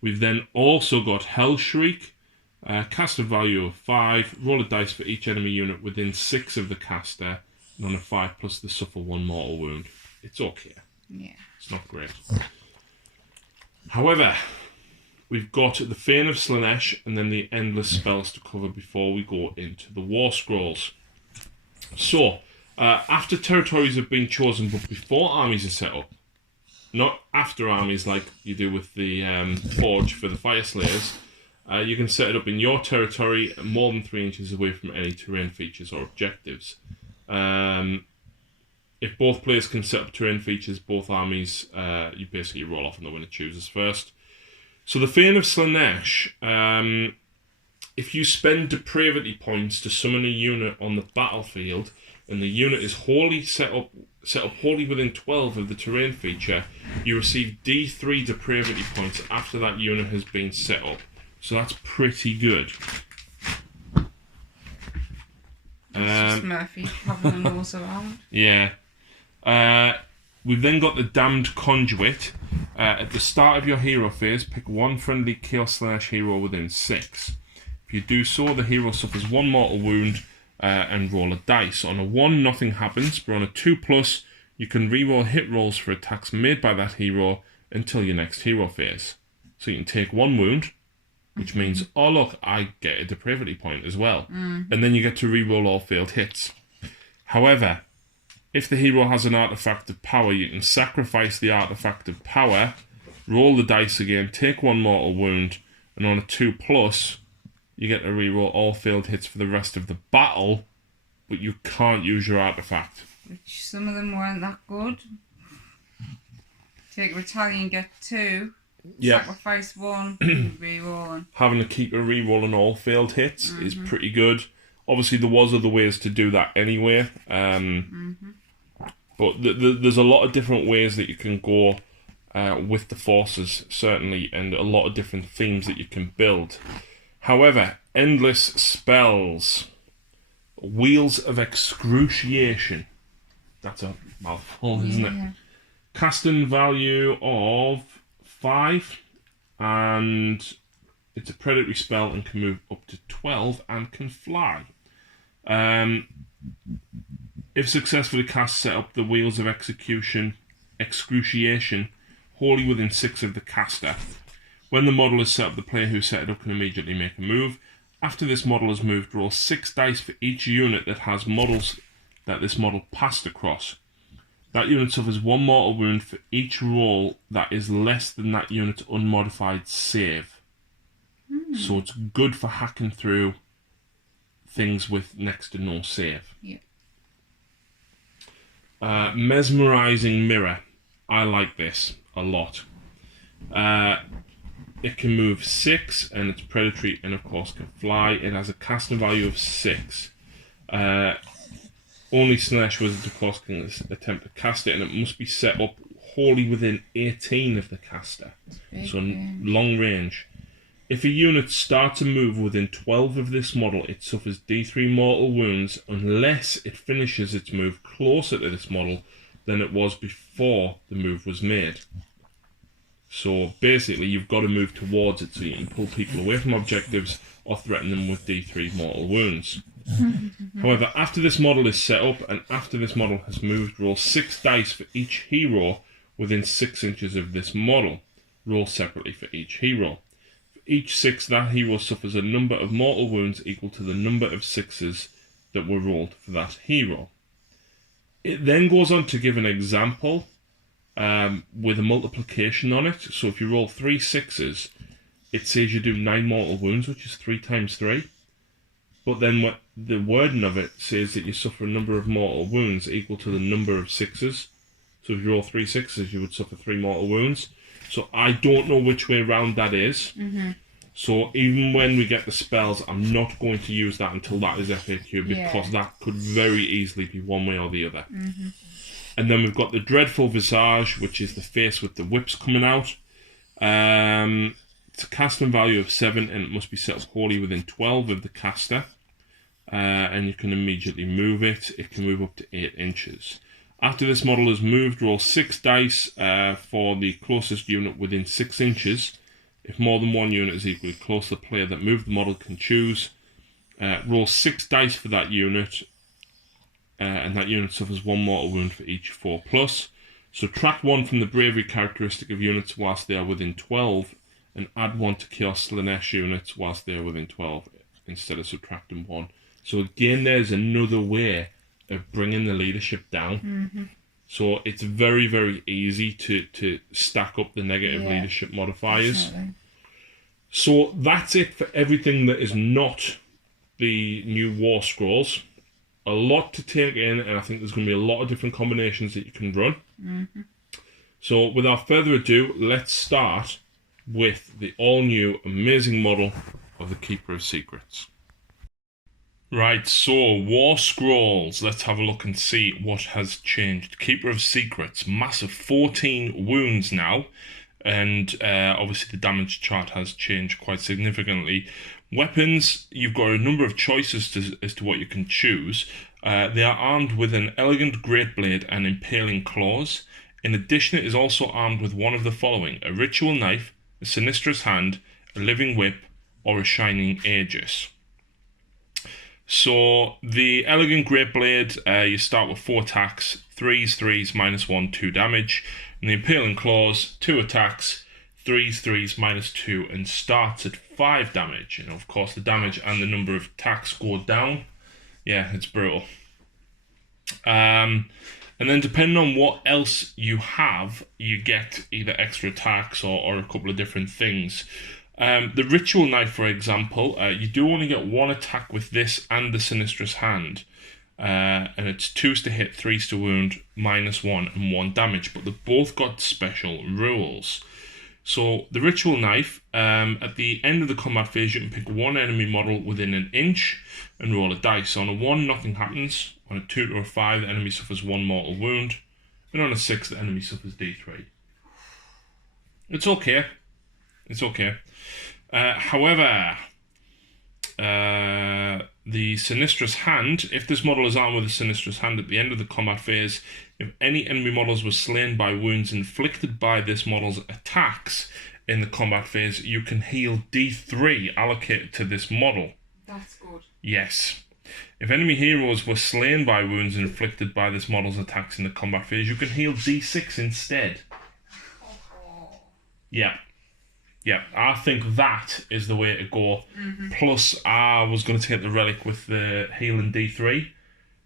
We've then also got Hell Shriek, caster value of 5. Roll a dice for each enemy unit within 6 of the caster, and on a 5+, they suffer 1 mortal wound. It's okay. Yeah. It's not great. However, we've got the Fane of Slaanesh and then the endless spells to cover before we go into the War Scrolls. So, after territories have been chosen, but before armies are set up, not after armies like you do with the Forge for the Fire Slayers, you can set it up in your territory more than 3 inches away from any terrain features or objectives. If both players can set up terrain features, both armies, you basically roll off and the winner chooses first. So the Fane of Slaanesh, if you spend depravity points to summon a unit on the battlefield, and the unit is wholly set up wholly within 12 of the terrain feature, you receive D3 depravity points after that unit has been set up. So that's pretty good. That's just Murphy having a nose around. Yeah. We've then got the Damned Conduit. At the start of your hero phase, pick 1 friendly Chaos Slaanesh hero within 6. If you do so, the hero suffers 1 mortal wound and roll a dice. On a 1, nothing happens, but on a 2+, you can reroll hit rolls for attacks made by that hero until your next hero phase. So you can take 1 wound, which means, oh look, I get a depravity point as well. And then you get to reroll all failed hits. However, if the hero has an artifact of power, you can sacrifice the artifact of power, roll the dice again, take 1 mortal wound, and on a 2+, you get to reroll all failed hits for the rest of the battle, but you can't use your artifact. Which some of them weren't that good. Take a Retaliant, get 2. Yeah. Sacrifice 1, reroll. Having to keep a reroll on all failed hits is pretty good. Obviously, there was other ways to do that anyway. But there's a lot of different ways that you can go with the forces, certainly, and a lot of different themes that you can build. However, endless spells. Wheels of Excruciation. That's a mouthful, isn't it? Casting value of 5, and it's a predatory spell and can move up to 12 and can fly. If successfully cast, set up the Wheels of Excruciation wholly within 6 of the caster. When the model is set up, the player who set it up can immediately make a move. After this model is moved, roll 6 dice for each unit that has models that this model passed across. That unit suffers 1 mortal wound for each roll that is less than that unit's unmodified save. So it's good for hacking through things with next to no save. Yeah. Mesmerizing Mirror. I like this a lot. It can move 6 and it's predatory and of course can fly. It has a casting value of 6. Only Slaanesh Wizards of course can attempt to cast it, and it must be set up wholly within 18 of the caster. So long range. If a unit starts a move within 12 of this model, it suffers D3 mortal wounds unless it finishes its move closer to this model than it was before the move was made. So basically, you've got to move towards it so you can pull people away from objectives or threaten them with D3 mortal wounds. However, after this model is set up and after this model has moved, roll 6 dice for each hero within 6 inches of this model. Roll separately for each hero. For each 6, that hero suffers a number of mortal wounds equal to the number of 6s that were rolled for that hero. It then goes on to give an example with a multiplication on it. So if you roll 3 6s, it says you do 9 mortal wounds, which is 3 times 3. But then what the wording of it says that you suffer a number of mortal wounds equal to the number of 6s. So if you roll 3 6s, you would suffer 3 mortal wounds. So I don't know which way round that is. So even when we get the spells, I'm not going to use that until that is FAQ, because that could very easily be one way or the other. And then we've got the Dreadful Visage, which is the face with the whips coming out. It's a casting value of 7, and it must be set up wholly within 12 of the caster. And you can immediately move it. It can move up to 8 inches. After this model is moved, roll 6 dice for the closest unit within 6 inches. If more than one unit is equally close, the player that moved the model can choose. Roll 6 dice for that unit, and that unit suffers 1 mortal wound for each 4+. Subtract 1 from the bravery characteristic of units whilst they are within 12, and add 1 to Chaos Slaanesh units whilst they are within 12, instead of subtracting 1. So again, there's another way of bringing the leadership down. So it's very, very easy to stack up the negative leadership modifiers. Definitely. So that's it for everything that is not the new War Scrolls. A lot to take in, and I think there's going to be a lot of different combinations that you can run. So without further ado, let's start with the all-new amazing model of the Keeper of Secrets. Right, so War Scrolls. Let's have a look and see what has changed. Keeper of Secrets, massive 14 wounds now, and obviously the damage chart has changed quite significantly. Weapons, you've got a number of choices as to what you can choose. They are armed with an elegant great blade and impaling claws. In addition, it is also armed with one of the following: a ritual knife, a sinistrous hand, a living whip, or a shining aegis. So the elegant great blade, you start with 4 attacks, 3s, -1, 2 damage. And the impaling claws, 2 attacks, 3s, -2, and starts at 5 damage. And of course the damage and the number of attacks go down. Yeah, it's brutal. And then depending on what else you have, you get either extra attacks or a couple of different things. The ritual knife, for example, you do only get 1 attack with this and the sinistrous hand, and it's 2s to hit, 3s to wound, -1 and 1 damage, but they've both got special rules. So the ritual knife, at the end of the combat phase, you can pick 1 enemy model within an inch and roll a dice. On a 1, nothing happens. On a 2 to a 5, the enemy suffers 1 mortal wound, and on a 6, the enemy suffers D3. It's okay. It's okay. However, the Sinistrous Hand, if this model is armed with a Sinistrous Hand at the end of the combat phase, if any enemy models were slain by wounds inflicted by this model's attacks in the combat phase, you can heal D3 allocated to this model. That's good. Yes. If enemy heroes were slain by wounds inflicted by this model's attacks in the combat phase, you can heal D6 instead. Yeah. Yeah, I think that is the way to go. Plus, I was going to take the relic with the healing D3.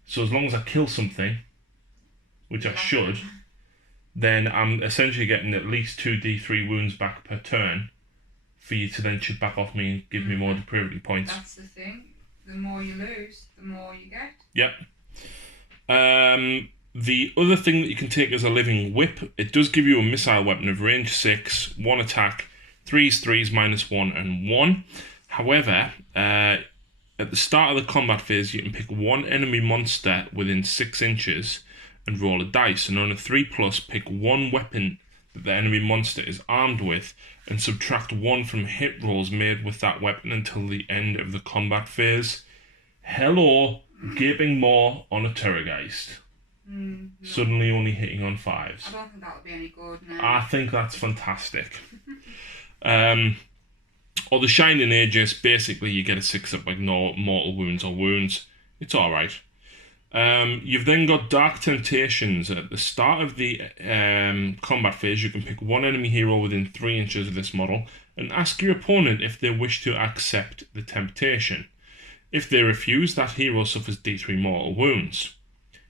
So as long as I kill something, which I should, then I'm essentially getting at least 2 D3 wounds back per turn for you to then chip back off me and give me more depravity points. That's the thing. The more you lose, the more you get. Yep. The other thing that you can take is a living whip. It does give you a missile weapon of range 6, 1 attack, 3s, -1 and 1. However, at the start of the combat phase, you can pick 1 enemy monster within 6 inches and roll a dice. And on a 3+, pick 1 weapon that the enemy monster is armed with and subtract 1 from hit rolls made with that weapon until the end of the combat phase. Hello, gaping maw on a Terrorgeist. No. Suddenly only hitting on 5s. I don't think that would be any good now. I think that's fantastic. Or the Shining Aegis, basically you get a 6-up, ignore mortal wounds or wounds. It's alright. You've then got Dark Temptations. At the start of the combat phase, you can pick one enemy hero within 3 inches of this model and ask your opponent if they wish to accept the temptation. If they refuse, that hero suffers D3 mortal wounds.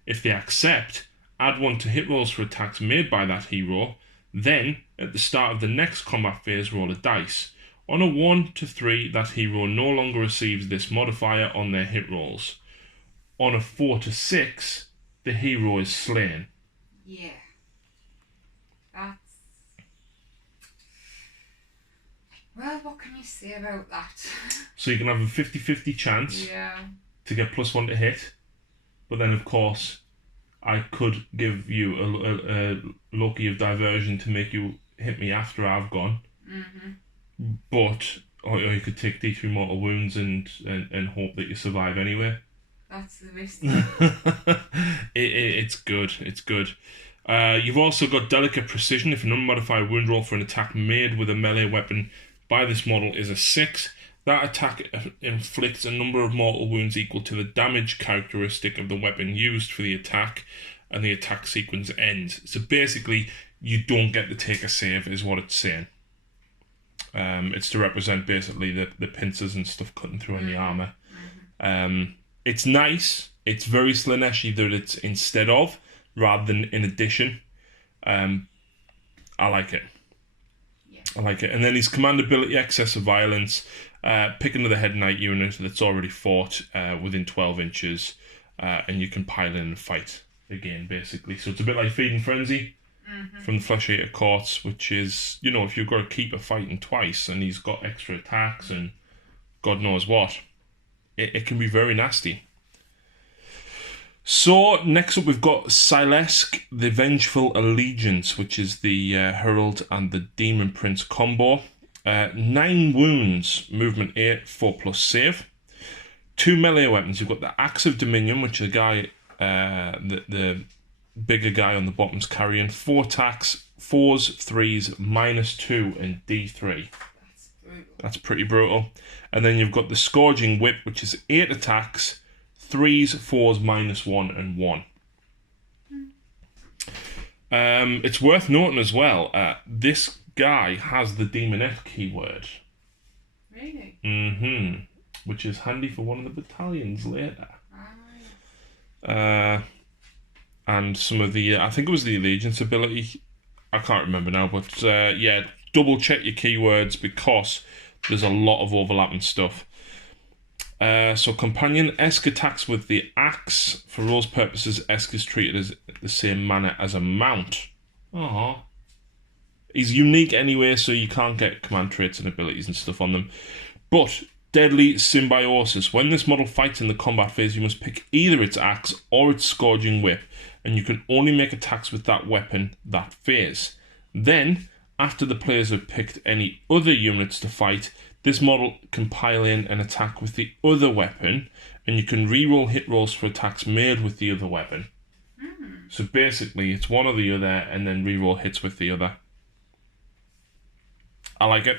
If they accept, add 1 to hit rolls for attacks made by that hero. Then, at the start of the next combat phase, roll a dice. On a 1 to 3, that hero no longer receives this modifier on their hit rolls. On a 4 to 6, the hero is slain. Yeah. That's... Well, what can you say about that? So you can have a 50-50 chance to get +1 to hit. But then, of course, I could give you a Loki of Diversion to make you hit me after I've gone. But, or you could take D3 mortal wounds and hope that you survive anyway. That's the risk. It's good. It's good. You've also got Delicate Precision. If an unmodified wound roll for an attack made with a melee weapon by this model is a 6, that attack inflicts a number of mortal wounds equal to the damage characteristic of the weapon used for the attack, and the attack sequence ends. So basically, you don't get to take a save, is what it's saying. It's to represent basically the pincers and stuff cutting through any armour. It's nice. It's very Slaanesh that it's instead of, rather than in addition. I like it. I like it. And then his command ability, Excess of Violence. Pick another Hedonite unit that's already fought within 12 inches, and you can pile in and fight again, basically. So it's a bit like Feeding Frenzy from the Flesh Eater Courts, which is, you know, if you've got to keep a fighting twice and he's got extra attacks and God knows what, it can be very nasty. So, next up we've got Sylesk, the Vengeful Allegiance, which is the Herald and the Demon Prince combo. 9 wounds, movement 8, 4+ save. 2 melee weapons. You've got the Axe of Dominion, which is a guy, the bigger guy on the bottom's carrying. 4 attacks, 4s, 3s, -2, and D3. That's brutal. That's pretty brutal. And then you've got the Scourging Whip, which is 8 attacks, 3s, 4s, -1, and 1. It's worth noting as well, this guy has the Demonette keyword. Really? Which is handy for one of the battalions later. And some of the, I think it was the Allegiance ability, I can't remember now, but yeah, double check your keywords because there's a lot of overlapping stuff. So Companion, Esk attacks with the axe. For rules purposes, Esk is treated as the same manner as a mount. Aww. He's unique anyway, so you can't get command traits and abilities and stuff on them. But Deadly Symbiosis. When this model fights in the combat phase, you must pick either its axe or its Scourging Whip, and you can only make attacks with that weapon that phase. Then, after the players have picked any other units to fight, this model can pile in an attack with the other weapon, and you can reroll hit rolls for attacks made with the other weapon. So basically, it's one or the other, and then reroll hits with the other. I like it.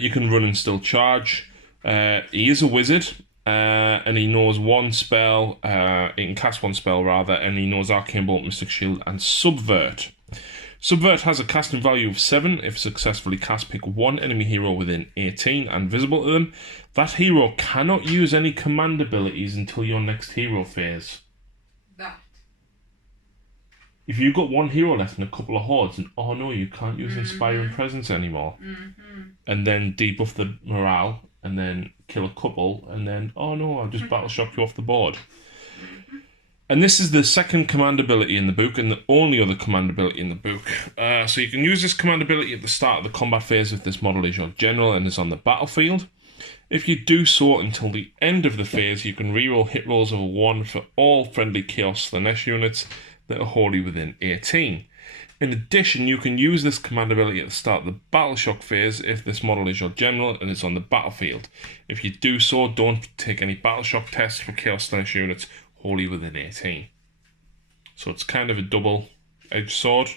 You can run and still charge. He is a wizard, and he knows one spell. He can cast one spell, rather, and he knows Arcane Bolt, Mystic Shield, and Subvert. Subvert has a casting value of 7. If successfully cast, pick one enemy hero within 18 and visible to them. That hero cannot use any command abilities until your next hero phase. That. If you've got one hero left and a couple of hordes, and oh no, you can't use Inspiring Presence anymore, and then debuff the morale, and then kill a couple, and then oh no, I'll just battle shock you off the board. And this is the second command ability in the book, and the only other command ability in the book. So you can use this command ability at the start of the combat phase if this model is your general and is on the battlefield. If you do so until the end of the phase, you can reroll hit rolls of a 1 for all friendly Chaos Slaanesh units that are wholly within 18. In addition, you can use this command ability at the start of the Battle Shock phase if this model is your general and is on the battlefield. If you do so, don't take any Battle Shock tests for Chaos Slaanesh units wholly within 18. So it's kind of a double-edged sword.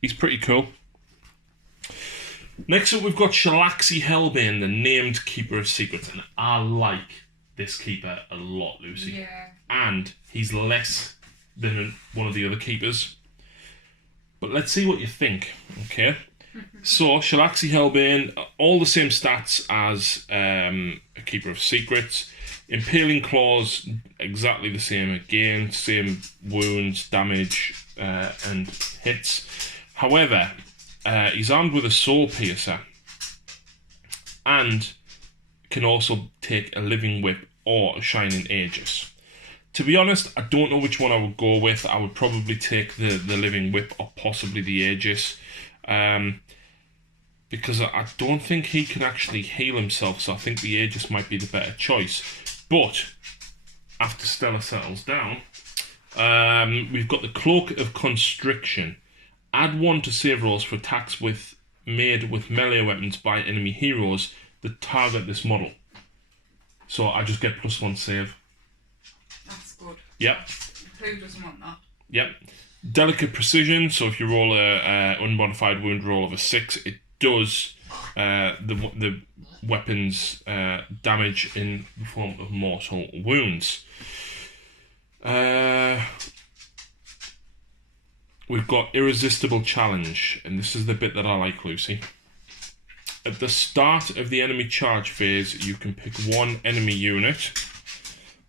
He's pretty cool. Next up, we've got Shalaxi Hellbane, the named Keeper of Secrets, and I like this keeper a lot, Lucy. Yeah. And he's less than one of the other keepers. But let's see what you think, okay? So, Shalaxi Hellbane, all the same stats as a Keeper of Secrets. Impaling Claws, exactly the same again. Same wounds, damage, and hits. However, he's armed with a Soul Piercer. And can also take a Living Whip or a Shining Aegis. To be honest, I don't know which one I would go with. I would probably take the Living Whip or possibly the Aegis. Because I don't think he can actually heal himself, so I think the Aegis might be the better choice. But, after Stella settles down, we've got the Cloak of Constriction. Add 1 to save rolls for attacks made with melee weapons by enemy heroes that target this model. So I just get +1 save. That's good. Yep. Who doesn't want that? Yep. Delicate Precision, so if you roll a unmodified wound roll of a 6, it does the weapon's damage in the form of mortal wounds. We've got Irresistible Challenge, and this is the bit that I like, Lucy. At the start of the enemy charge phase, you can pick one enemy unit,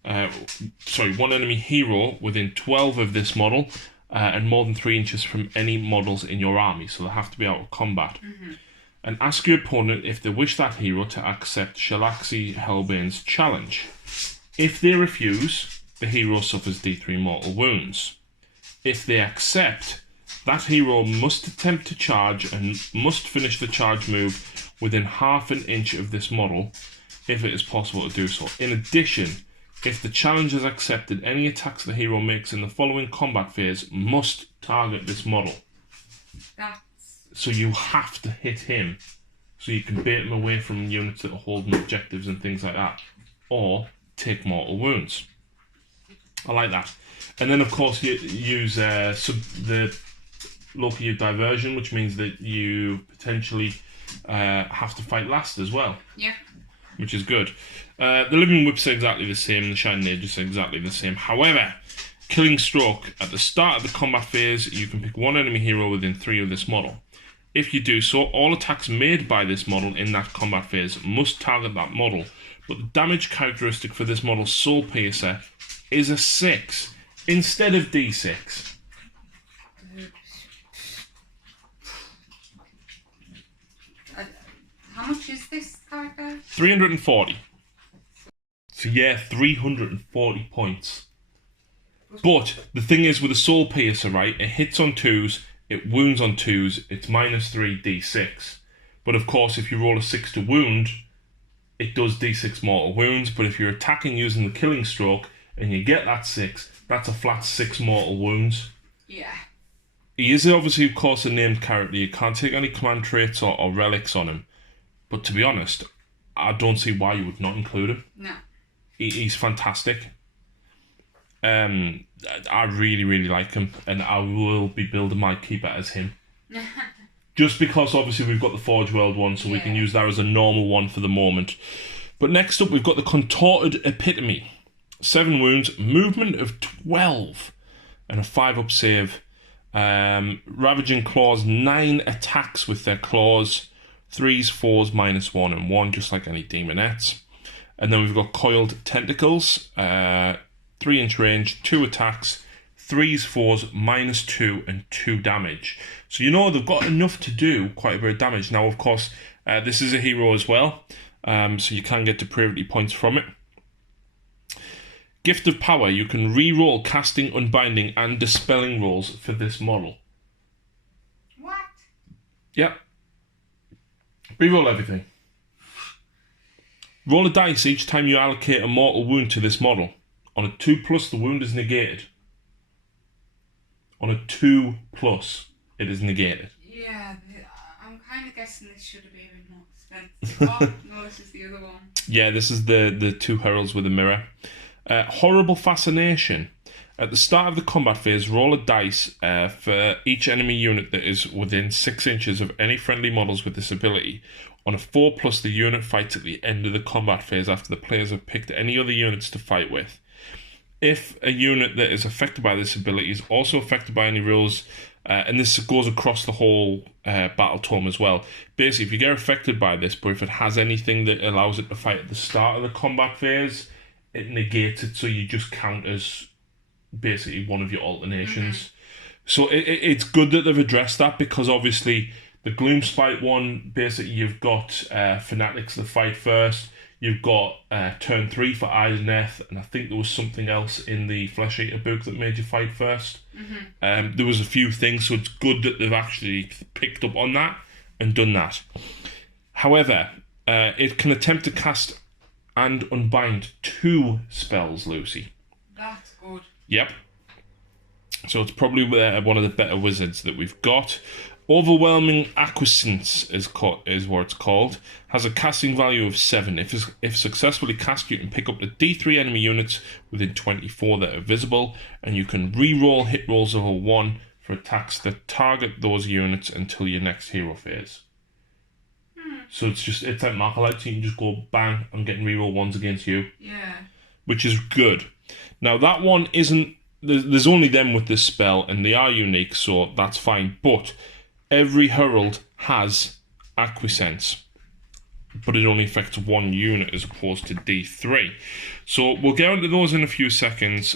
one enemy hero within 12 of this model, and more than 3 inches from any models in your army, so they have to be out of combat. Mm-hmm. And ask your opponent if they wish that hero to accept Shalaxi Hellbane's challenge. If they refuse, the hero suffers D3 mortal wounds. If they accept, that hero must attempt to charge and must finish the charge move within ½ an inch of this model, if it is possible to do so. In addition, if the challenge is accepted, any attacks the hero makes in the following combat phase must target this model. So you have to hit him, so you can bait him away from units that are holding objectives and things like that, or take mortal wounds. I like that. And then, of course, you use the local diversion, which means that you potentially have to fight last as well. Yeah. Which is good. The Living Whip's exactly the same, the Shining Aegis is exactly the same. However, Killing Stroke, at the start of the combat phase, you can pick one enemy hero within 3 of this model. If you do so, all attacks made by this model in that combat phase must target that model. But the damage characteristic for this model's Soul Piercer is a 6 instead of D6. How much is this character? 340. So yeah, 340 points. But the thing is with a Soul Piercer, right, it hits on 2s, it wounds on 2s, it's -3 D6. But of course, if you roll a 6 to wound, it does D6 mortal wounds. But if you're attacking using the Killing Stroke and you get that 6, that's a flat 6 mortal wounds. Yeah. He is obviously, of course, a named character. You can't take any command traits or relics on him. But to be honest, I don't see why you would not include him. No. He's fantastic. I really, really like him, and I will be building my keeper as him. Just because, obviously, we've got the Forge World one, so we can use that as a normal one for the moment. But next up, we've got the Contorted Epitome. 7 wounds, movement of 12, and a 5-up save. Ravaging Claws, 9 attacks with their claws. 3s, 4s, -1 and 1, just like any Demonettes. And then we've got Coiled Tentacles, 3-inch range, 2 attacks, 3s, 4s, -2 and 2 damage. So they've got enough to do quite a bit of damage. Now, of course, this is a hero as well, so you can get depravity points from it. Gift of Power, you can re-roll casting, unbinding and dispelling rolls for this model. What? Yep. Reroll everything. Roll a dice each time you allocate a mortal wound to this model. On a 2+, the wound is negated. on a 2+, it is negated. Yeah, I'm kind of guessing this should have been more expensive. Oh, no, this is the other one. Yeah, this is the 2 heralds with a mirror. Horrible Fascination. At the start of the combat phase, roll a dice for each enemy unit that is within 6 inches of any friendly models with this ability. On a 4+, the unit fights at the end of the combat phase after the players have picked any other units to fight with. If a unit that is affected by this ability is also affected by any rules, and this goes across the whole battle tome as well. Basically, if you get affected by this, but if it has anything that allows it to fight at the start of the combat phase, it negates it, so you just count as basically one of your alternations. So it's good that they've addressed that, because obviously the Gloomspite one, basically you've got Fanatics that fight first, you've got turn 3 for Eiseneth, and I think there was something else in the Flesh Eater book that made you fight first. There was a few things, so it's good that they've actually picked up on that and done that. However, it can attempt to cast and unbind 2 spells, Lucy. That's good. Yep. So it's probably one of the better wizards that we've got. Overwhelming Acquiescence is what it's called. Has a casting value of 7. If successfully cast, you can pick up the D3 enemy units within 24 that are visible, and you can re-roll hit rolls of a 1 for attacks that target those units until your next hero phase. So it's like Marker Light, so you can just go bang, I'm getting re-roll 1s against you. Yeah. Which is good. Now that one isn't... There's only them with this spell, and they are unique, so that's fine. But every herald has Acquiescence, but it only affects 1 unit as opposed to D3. So we'll get into those in a few seconds,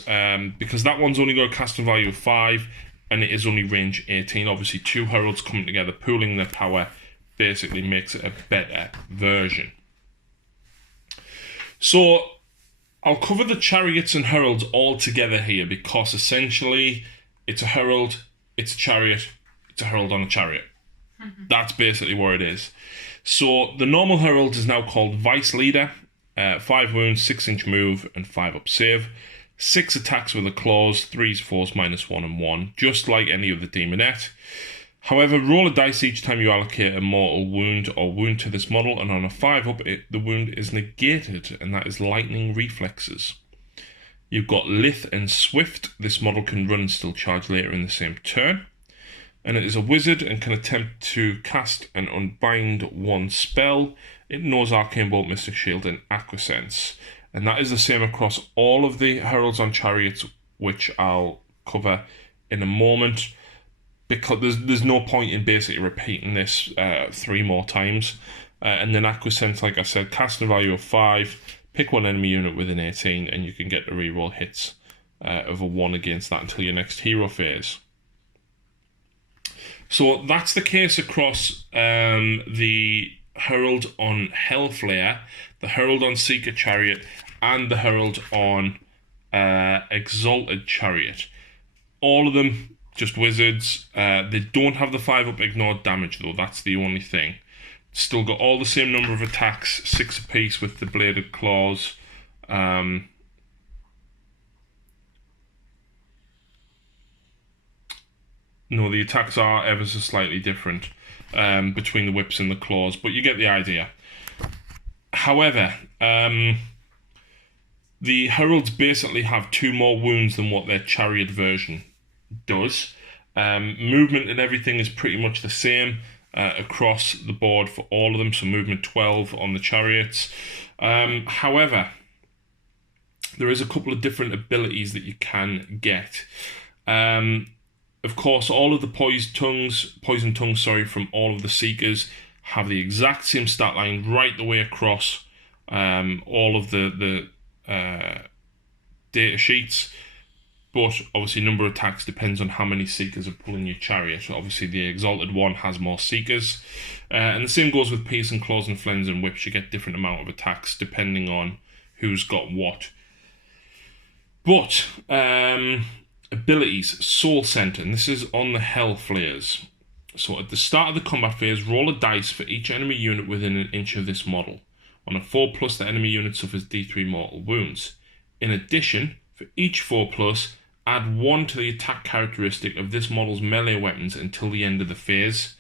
because that one's only got a casting value of 5, and it is only range 18. Obviously, 2 heralds coming together, pooling their power, basically makes it a better version. So I'll cover the chariots and heralds all together here, because essentially it's a herald, it's a chariot, it's a herald on a chariot. That's basically what it is. So the normal herald is now called Vice Leader. 5 wounds, 6-inch move, and 5 up save. 6 attacks with a claws, 3s, 4s, -1 and 1, just like any other demonette. However, roll a dice each time you allocate a mortal wound or wound to this model, and on a 5 up, the wound is negated, and that is lightning reflexes. You've got Lithe and Swift. This model can run and still charge later in the same turn. And it is a wizard and can attempt to cast and unbind 1 spell. It knows Arcane Bolt, Mystic Shield, and Acquiescence. And that is the same across all of the heralds on chariots, which I'll cover in a moment, because there's no point in basically repeating this 3 more times. And then Acquiescence, like I said, casting value of 5, pick 1 enemy unit within 18, and you can get to reroll hits of a 1 against that until your next hero phase. So that's the case across the Herald on Hellflare, the Herald on Seeker Chariot, and the Herald on Exalted Chariot. All of them just wizards. They don't have the 5-up ignored damage though, that's the only thing. Still got all the same number of attacks, 6 apiece with the bladed claws. No, the attacks are ever so slightly different between the whips and the claws, but you get the idea. However, the heralds basically have 2 more wounds than what their chariot version does. Movement and everything is pretty much the same across the board for all of them, so movement 12 on the chariots. However, there is a couple of different abilities that you can get. Of course, all of the poison tongues, from all of the Seekers have the exact same stat line right the way across all of the data sheets. But obviously, number of attacks depends on how many Seekers are pulling your chariot. Obviously, the Exalted one has more Seekers. And the same goes with Piercing Claws and Flens and Whips. You get different amount of attacks depending on who's got what. But abilities, Soul Center, and this is on the Hellflares. So at the start of the combat phase, roll a dice for each enemy unit within an inch of this model. On a 4+, the enemy unit suffers D3 mortal wounds. In addition, for each 4+, Add 1 to the attack characteristic of this model's melee weapons until the end of the phase.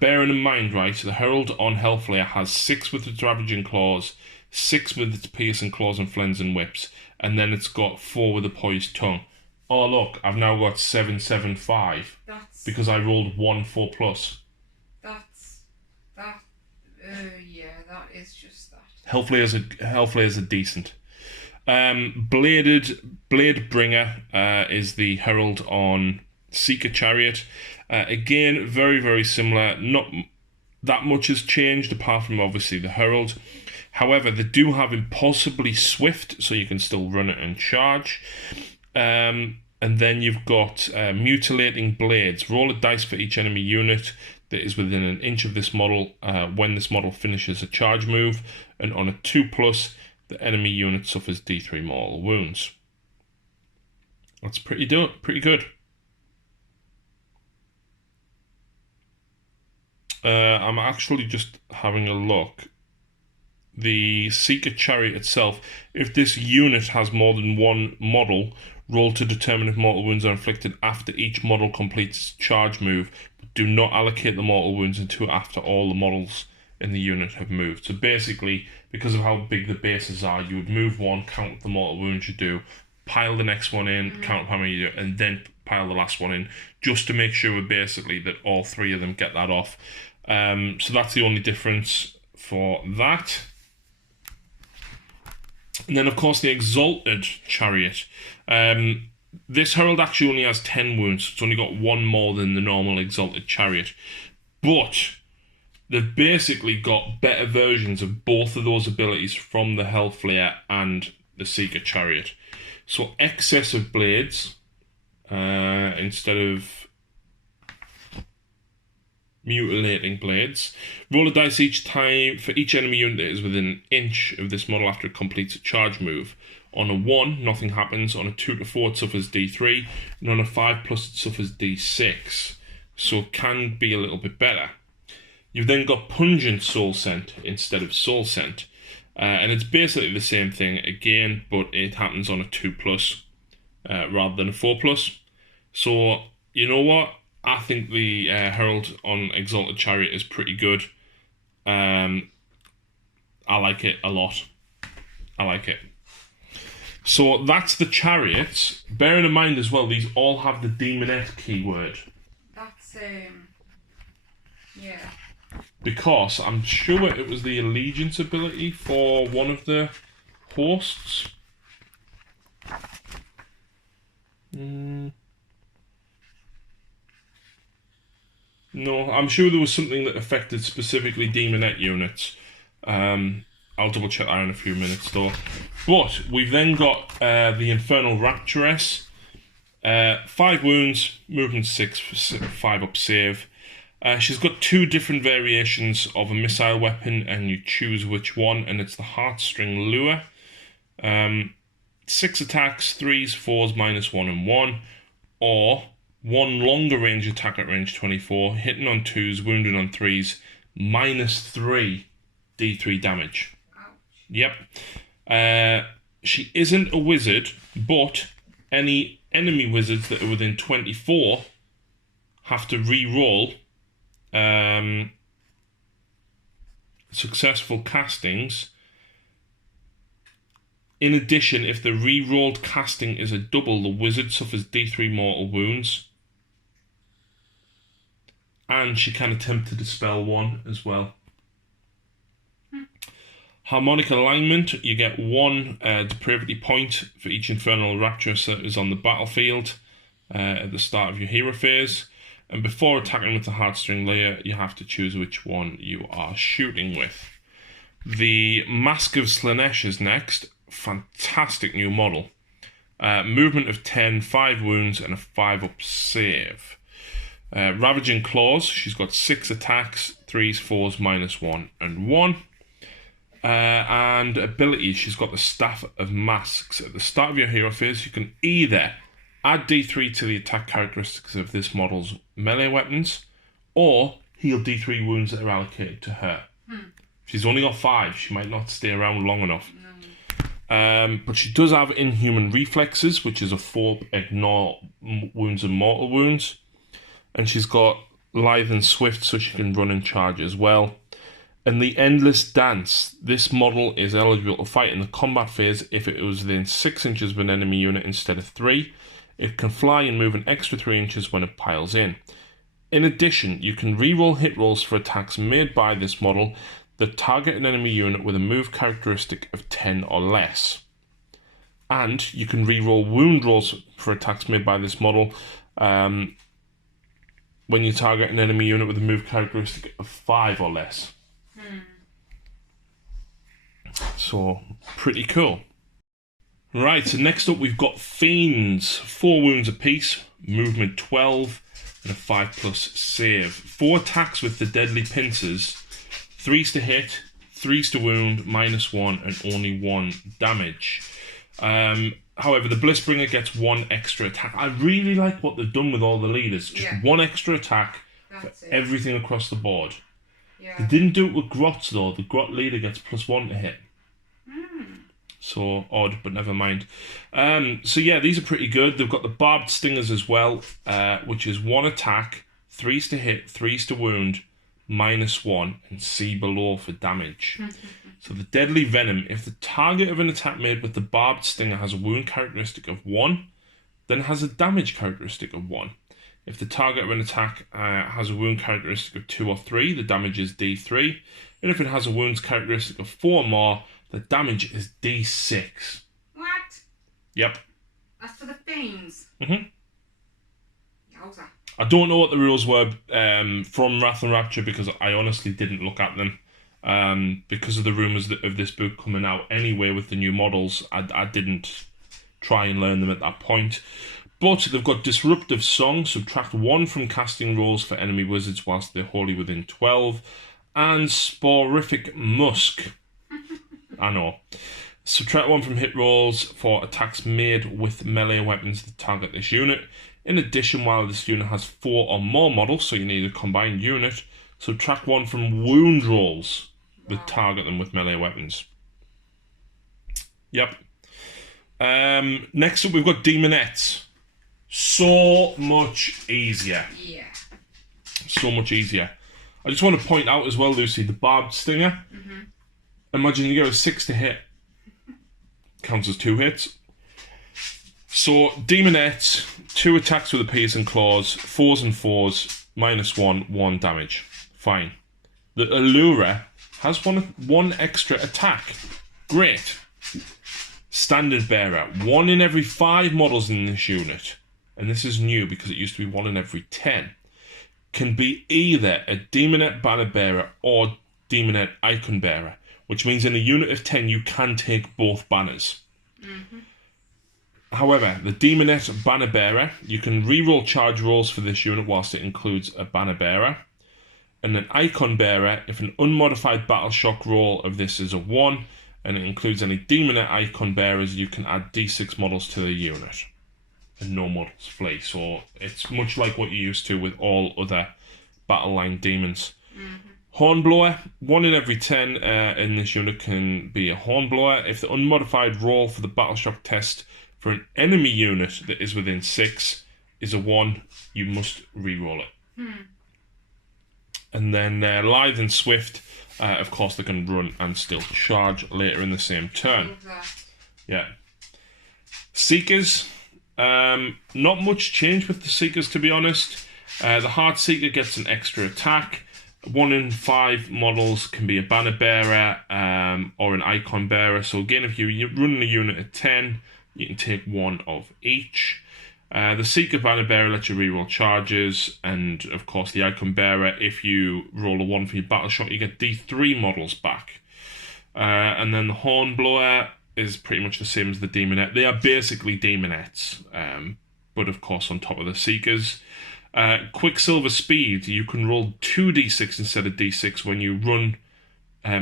Bearing in mind, right, the Herald on Hellflayer has 6 with its Ravaging Claws, 6 with its Piercing Claws and Flens and Whips, and then it's got 4 with a Poised Tongue. Oh look, I've now got 775 because I rolled 1 4+. That is just that. Hellflayers are decent. Blade Bringer is the Herald on Seeker Chariot. Again, very, very similar. Not that much has changed apart from obviously the Herald. However, they do have Impossibly Swift, so you can still run it and charge. And then you've got Mutilating Blades. Roll a dice for each enemy unit that is within an inch of this model when this model finishes a charge move. And on a 2+, the enemy unit suffers D3 mortal wounds. That's pretty good. I'm actually just having a look. The Seeker Chariot itself, if this unit has more than one model, roll to determine if mortal wounds are inflicted after each model completes its charge move, but do not allocate the mortal wounds until after all the models in the unit have moved. So basically, because of how big the bases are, you would move one, count the mortal wounds you do, pile the next one in, count how many you do, and then pile the last one in, just to make sure basically that all 3 of them get that off. So that's the only difference for that. And then, of course, the Exalted Chariot. This Herald actually only has 10 wounds. It's only got 1 more than the normal Exalted Chariot. But they've basically got better versions of both of those abilities from the Hellflayer and the Seeker Chariot. So Excess of Blades, instead of Mutilating Blades. Roll a dice each time for each enemy unit that is within an inch of this model after it completes a charge move. On a 1, nothing happens. On a 2 to 4, it suffers D3. And on a 5+, it suffers D6. So it can be a little bit better. You've then got Pungent Soul Scent instead of Soul Scent. And it's basically the same thing again, but it happens on a 2+, rather than a 4+. So, you know what? I think the Herald on Exalted Chariot is pretty good. I like it a lot. I like it. So that's the chariots. Bearing in mind as well, these all have the Demonette keyword. That's, yeah. Because I'm sure it was the Allegiance ability for one of the hosts. No, I'm sure there was something that affected specifically Demonette units. I'll double check that in a few minutes though. But we've then got the Infernal Rapturess. 5 wounds, movement 6, 5 up save. She's got 2 different variations of a missile weapon, and you choose which one, and it's the Heartstring Lure. 6 attacks, 3s, 4s, -1 and 1, or 1 longer range attack at range 24, hitting on 2s, wounded on 3s, -3 D3 damage. Ouch. Yep. She isn't a wizard, but any enemy wizards that are within 24 have to re-roll successful castings. In addition, if the re-rolled casting is a double, the wizard suffers D3 mortal wounds. And she can attempt to dispel 1 as well. Harmonic Alignment, you get 1 depravity point for each Infernal Rapturess that is on the battlefield at the start of your hero phase. And before attacking with the Heartstring Layer, you have to choose which one you are shooting with. The Mask of Slaanesh is next. Fantastic new model. Movement of 10, 5 wounds, and a 5 up save. Ravaging Claws, she's got 6 attacks, 3s, 4s, -1 and 1. And abilities, she's got the Staff of Masks. At the start of your hero phase, you can either add D3 to the attack characteristics of this model's melee weapons, or heal D3 wounds that are allocated to her. She's only got 5, she might not stay around long enough. But she does have Inhuman Reflexes, which is a 4 ignore wounds and mortal wounds. And she's got Lithe and Swift, so she can run and charge as well. And the Endless Dance. This model is eligible to fight in the combat phase if it was within 6 inches of an enemy unit instead of 3. It can fly and move an extra 3 inches when it piles in. In addition, you can reroll hit rolls for attacks made by this model that target an enemy unit with a move characteristic of 10 or less. And you can reroll wound rolls for attacks made by this model when you target an enemy unit with a move characteristic of 5 or less. So, pretty cool. Right, so next up we've got Fiends. 4 wounds apiece, movement 12, and a 5+ save. 4 attacks with the deadly pincers, 3s to hit, 3s to wound, -1, and only 1 damage. However, the Blissbringer gets 1 extra attack. I really like what they've done with all the leaders. Just 1 extra attack for everything across the board. Yeah. They didn't do it with Grots though. The Grot leader gets +1 to hit. So odd, but never mind. So yeah, these are pretty good. They've got the Barbed Stingers as well, which is 1 attack, 3s to hit, 3s to wound, -1, and C below for damage. So the Deadly Venom. If the target of an attack made with the Barbed Stinger has a wound characteristic of 1, then it has a damage characteristic of 1. If the target of an attack has a wound characteristic of 2 or 3, the damage is D3. And if it has a wounds characteristic of 4 or more, the damage is D6. What? Yep. That's for the Fiends? Yowza. I don't know what the rules were from Wrath and Rapture because I honestly didn't look at them. Because of the rumours of this book coming out anyway with the new models, I didn't try and learn them at that point. But they've got Disruptive Song, subtract 1 from casting rolls for enemy wizards whilst they're wholly within 12. And Sporific Musk. I know. Subtract 1 from hit rolls for attacks made with melee weapons that target this unit. In addition, while this unit has 4 or more models, so you need a combined unit, subtract 1 from wound rolls that target them with melee weapons. Yep. Next up, we've got Demonettes. So much easier. Yeah. So much easier. I just want to point out as well, Lucy, the Barbed Stinger. Imagine you get a 6 to hit. Counts as 2 hits. So, Demonettes, 2 attacks with a piercing claws, 4s and 4s, -1, 1 damage. Fine. The Allura has one extra attack. Great. Standard Bearer, 1 in every 5 models in this unit, and this is new because it used to be 1 in every 10, can be either a Demonette Banner Bearer or Demonette Icon Bearer, which means in a unit of 10 you can take both banners. However, the Demonette Banner Bearer, you can reroll charge rolls for this unit whilst it includes a Banner Bearer. And an Icon Bearer, if an unmodified Battle Shock roll of this is a 1, and it includes any Demonette Icon Bearers, you can add D6 models to the unit. And no models flee, so it's much like what you're used to with all other battle line demons. Hornblower, 1 in every 10 in this unit can be a Hornblower. If the unmodified roll for the Battle Shock test for an enemy unit that is within 6 is a 1, you must reroll it. And then Lithe and Swift, of course they can run and still charge later in the same turn. Yeah. Seekers, not much change with the Seekers to be honest. The Heart Seeker gets an extra attack. 1 in 5 models can be a Banner Bearer or an Icon Bearer. So again, if you run a unit of 10, you can take 1 of each. The Seeker Banner Bearer lets you reroll charges, and of course the Icon Bearer, if you roll a 1 for your Battle Shock, you get D3 models back. And then the Hornblower is pretty much the same as the Demonette. They are basically Demonettes, but of course on top of the Seekers. Quicksilver Speed, you can roll 2d6 instead of d6 when you run,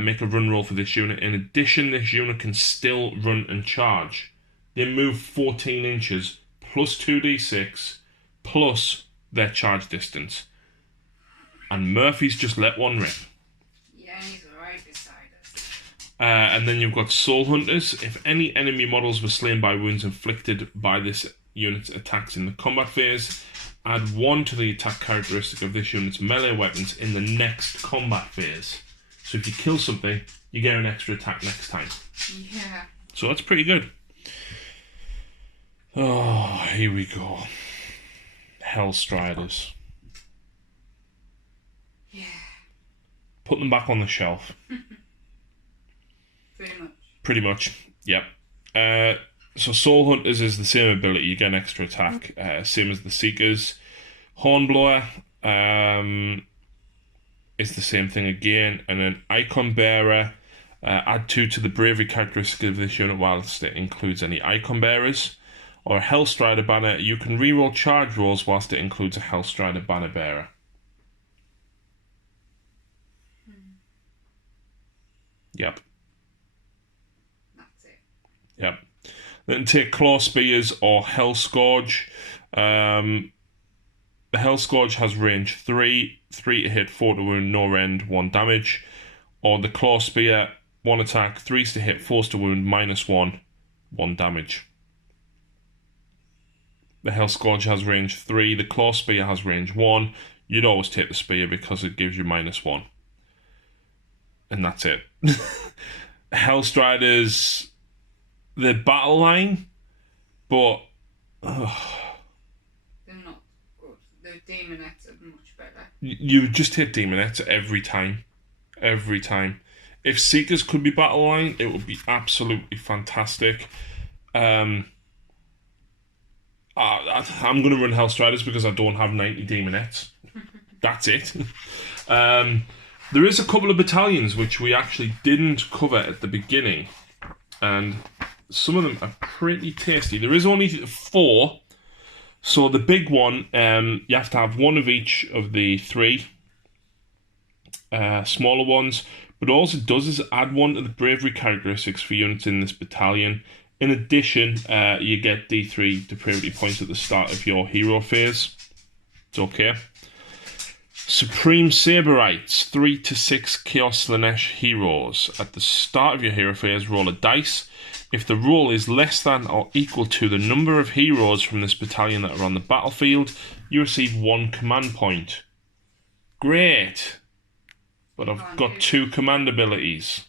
make a run roll for this unit. In addition, this unit can still run and charge. They move 14 inches, plus 2d6, plus their charge distance. And Murphy's just let one rip. Yeah, he's right beside And then you've got Soul Hunters. If any enemy models were slain by wounds inflicted by this unit's attacks in the combat phase, add 1 to the attack characteristic of this unit's melee weapons in the next combat phase. So if you kill something, you get an extra attack next time. Yeah. So that's pretty good. Oh, here we go. Hellstriders. Yeah. Put them back on the shelf. Pretty much, yep. So Soul Hunters is the same ability. You get an extra attack. Same as the Seekers. Hornblower is the same thing again. And then Icon Bearer. Add 2 to the bravery characteristic of this unit whilst it includes any Icon Bearers. Or a Hellstrider banner. You can reroll charge rolls whilst it includes a Hellstrider banner bearer. Yep. That's it. Yep. Then take Claw Spears or Hell Scourge. The Hell Scourge has range 3 to hit, 4 to wound, no rend, 1 damage. Or the Claw Spear, 1 attack, 3 to hit, 4 to wound, -1, 1 damage. The Hell Scourge has range 3. The Claw Spear has range 1. You'd always take the Spear because it gives you -1. And that's it. Hellstriders, the battle line, but they're not good. The Demonettes are much better. You just hit Demonettes every time. Every time. If Seekers could be battle line, it would be absolutely fantastic. I'm going to run Hellstriders because I don't have 90 Demonettes. That's it. There is a couple of battalions which we actually didn't cover at the beginning, and some of them are pretty tasty. There is only 4, so the big one, you have to have 1 of each of the 3 smaller ones, but all it does is add 1 to the bravery characteristics for units in this battalion. In addition, you get D3 depravity points at the start of your hero phase. It's okay. Supreme Saberites, 3 to 6 Chaos Slaanesh heroes. At the start of your hero phase, roll a dice. If the roll is less than or equal to the number of heroes from this battalion that are on the battlefield, you receive 1 command point. Great! But I've got 2 command abilities.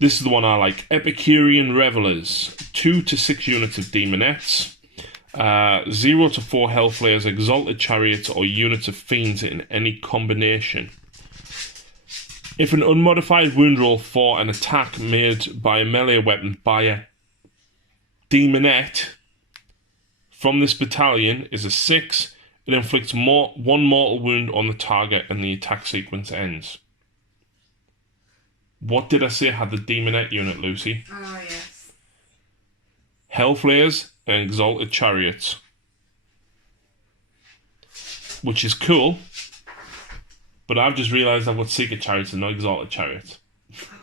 This is the one I like. Epicurean Revelers, 2 to 6 units of Demonettes. 0 to 4 Hellflayers, Exalted Chariots, or units of Fiends in any combination. If an unmodified wound roll for an attack made by a melee weapon by a Demonette from this battalion is a 6, it inflicts 1 mortal wound on the target and the attack sequence ends. What did I say had the Demonette unit, Lucy? Oh, yes. Hellflayers and Exalted Chariots. Which is cool. But I've just realised I've got Seeker Chariots and not Exalted Chariots.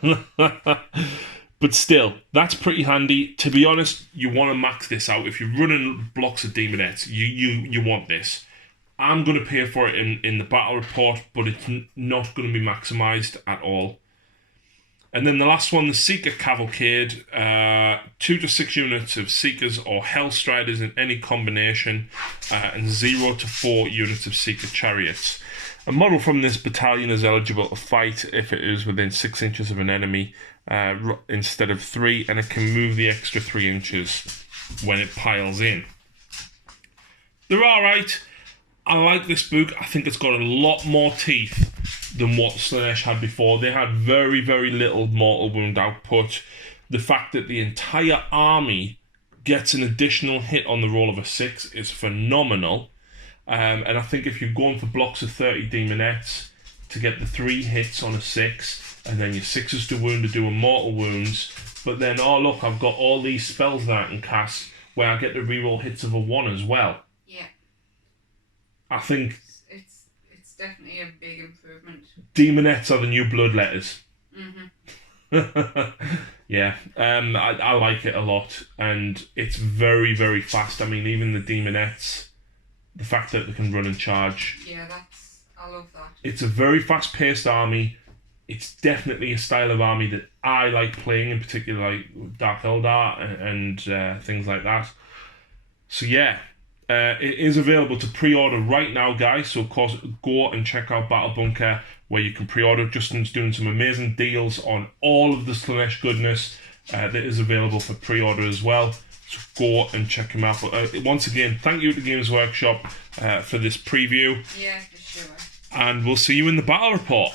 But still, that's pretty handy. To be honest, you want to max this out. If you're running blocks of Demonettes, you want this. I'm going to pay for it in the battle report, but it's not going to be maximised at all. And then the last one, the Seeker Cavalcade, 2 to 6 units of Seekers or Hellstriders in any combination, and 0 to 4 units of Seeker Chariots. A model from this battalion is eligible to fight if it is within 6 inches of an enemy instead of 3, and it can move the extra 3 inches when it piles in. They're alright. I like this book. I think it's got a lot more teeth than what Slaanesh had before. They had very, very little mortal wound output. The fact that the entire army gets an additional hit on the roll of a 6 is phenomenal. And I think if you're going for blocks of 30 Demonettes to get the 3 hits on a 6, and then your 6s to wound to do mortal wounds, but then, oh look, I've got all these spells that I can cast where I get to reroll hits of a 1 as well. Yeah. I think it's definitely a big improvement. Demonettes are the new bloodletters. Mm-hmm. Yeah, I like it a lot, and it's very, very fast. I mean, even the Demonettes, the fact that they can run and charge. Yeah, I love that. It's a very fast-paced army, it's definitely a style of army that I like playing, in particular like Dark Eldar and things like that. So yeah, it is available to pre-order right now, guys. So of course, go and check out Battle Bunker, where you can pre-order. Justin's doing some amazing deals on all of the Slaanesh goodness that is available for pre-order as well. So go and check him out. But once again, thank you to Games Workshop for this preview. Yeah, for sure. And we'll see you in the battle report.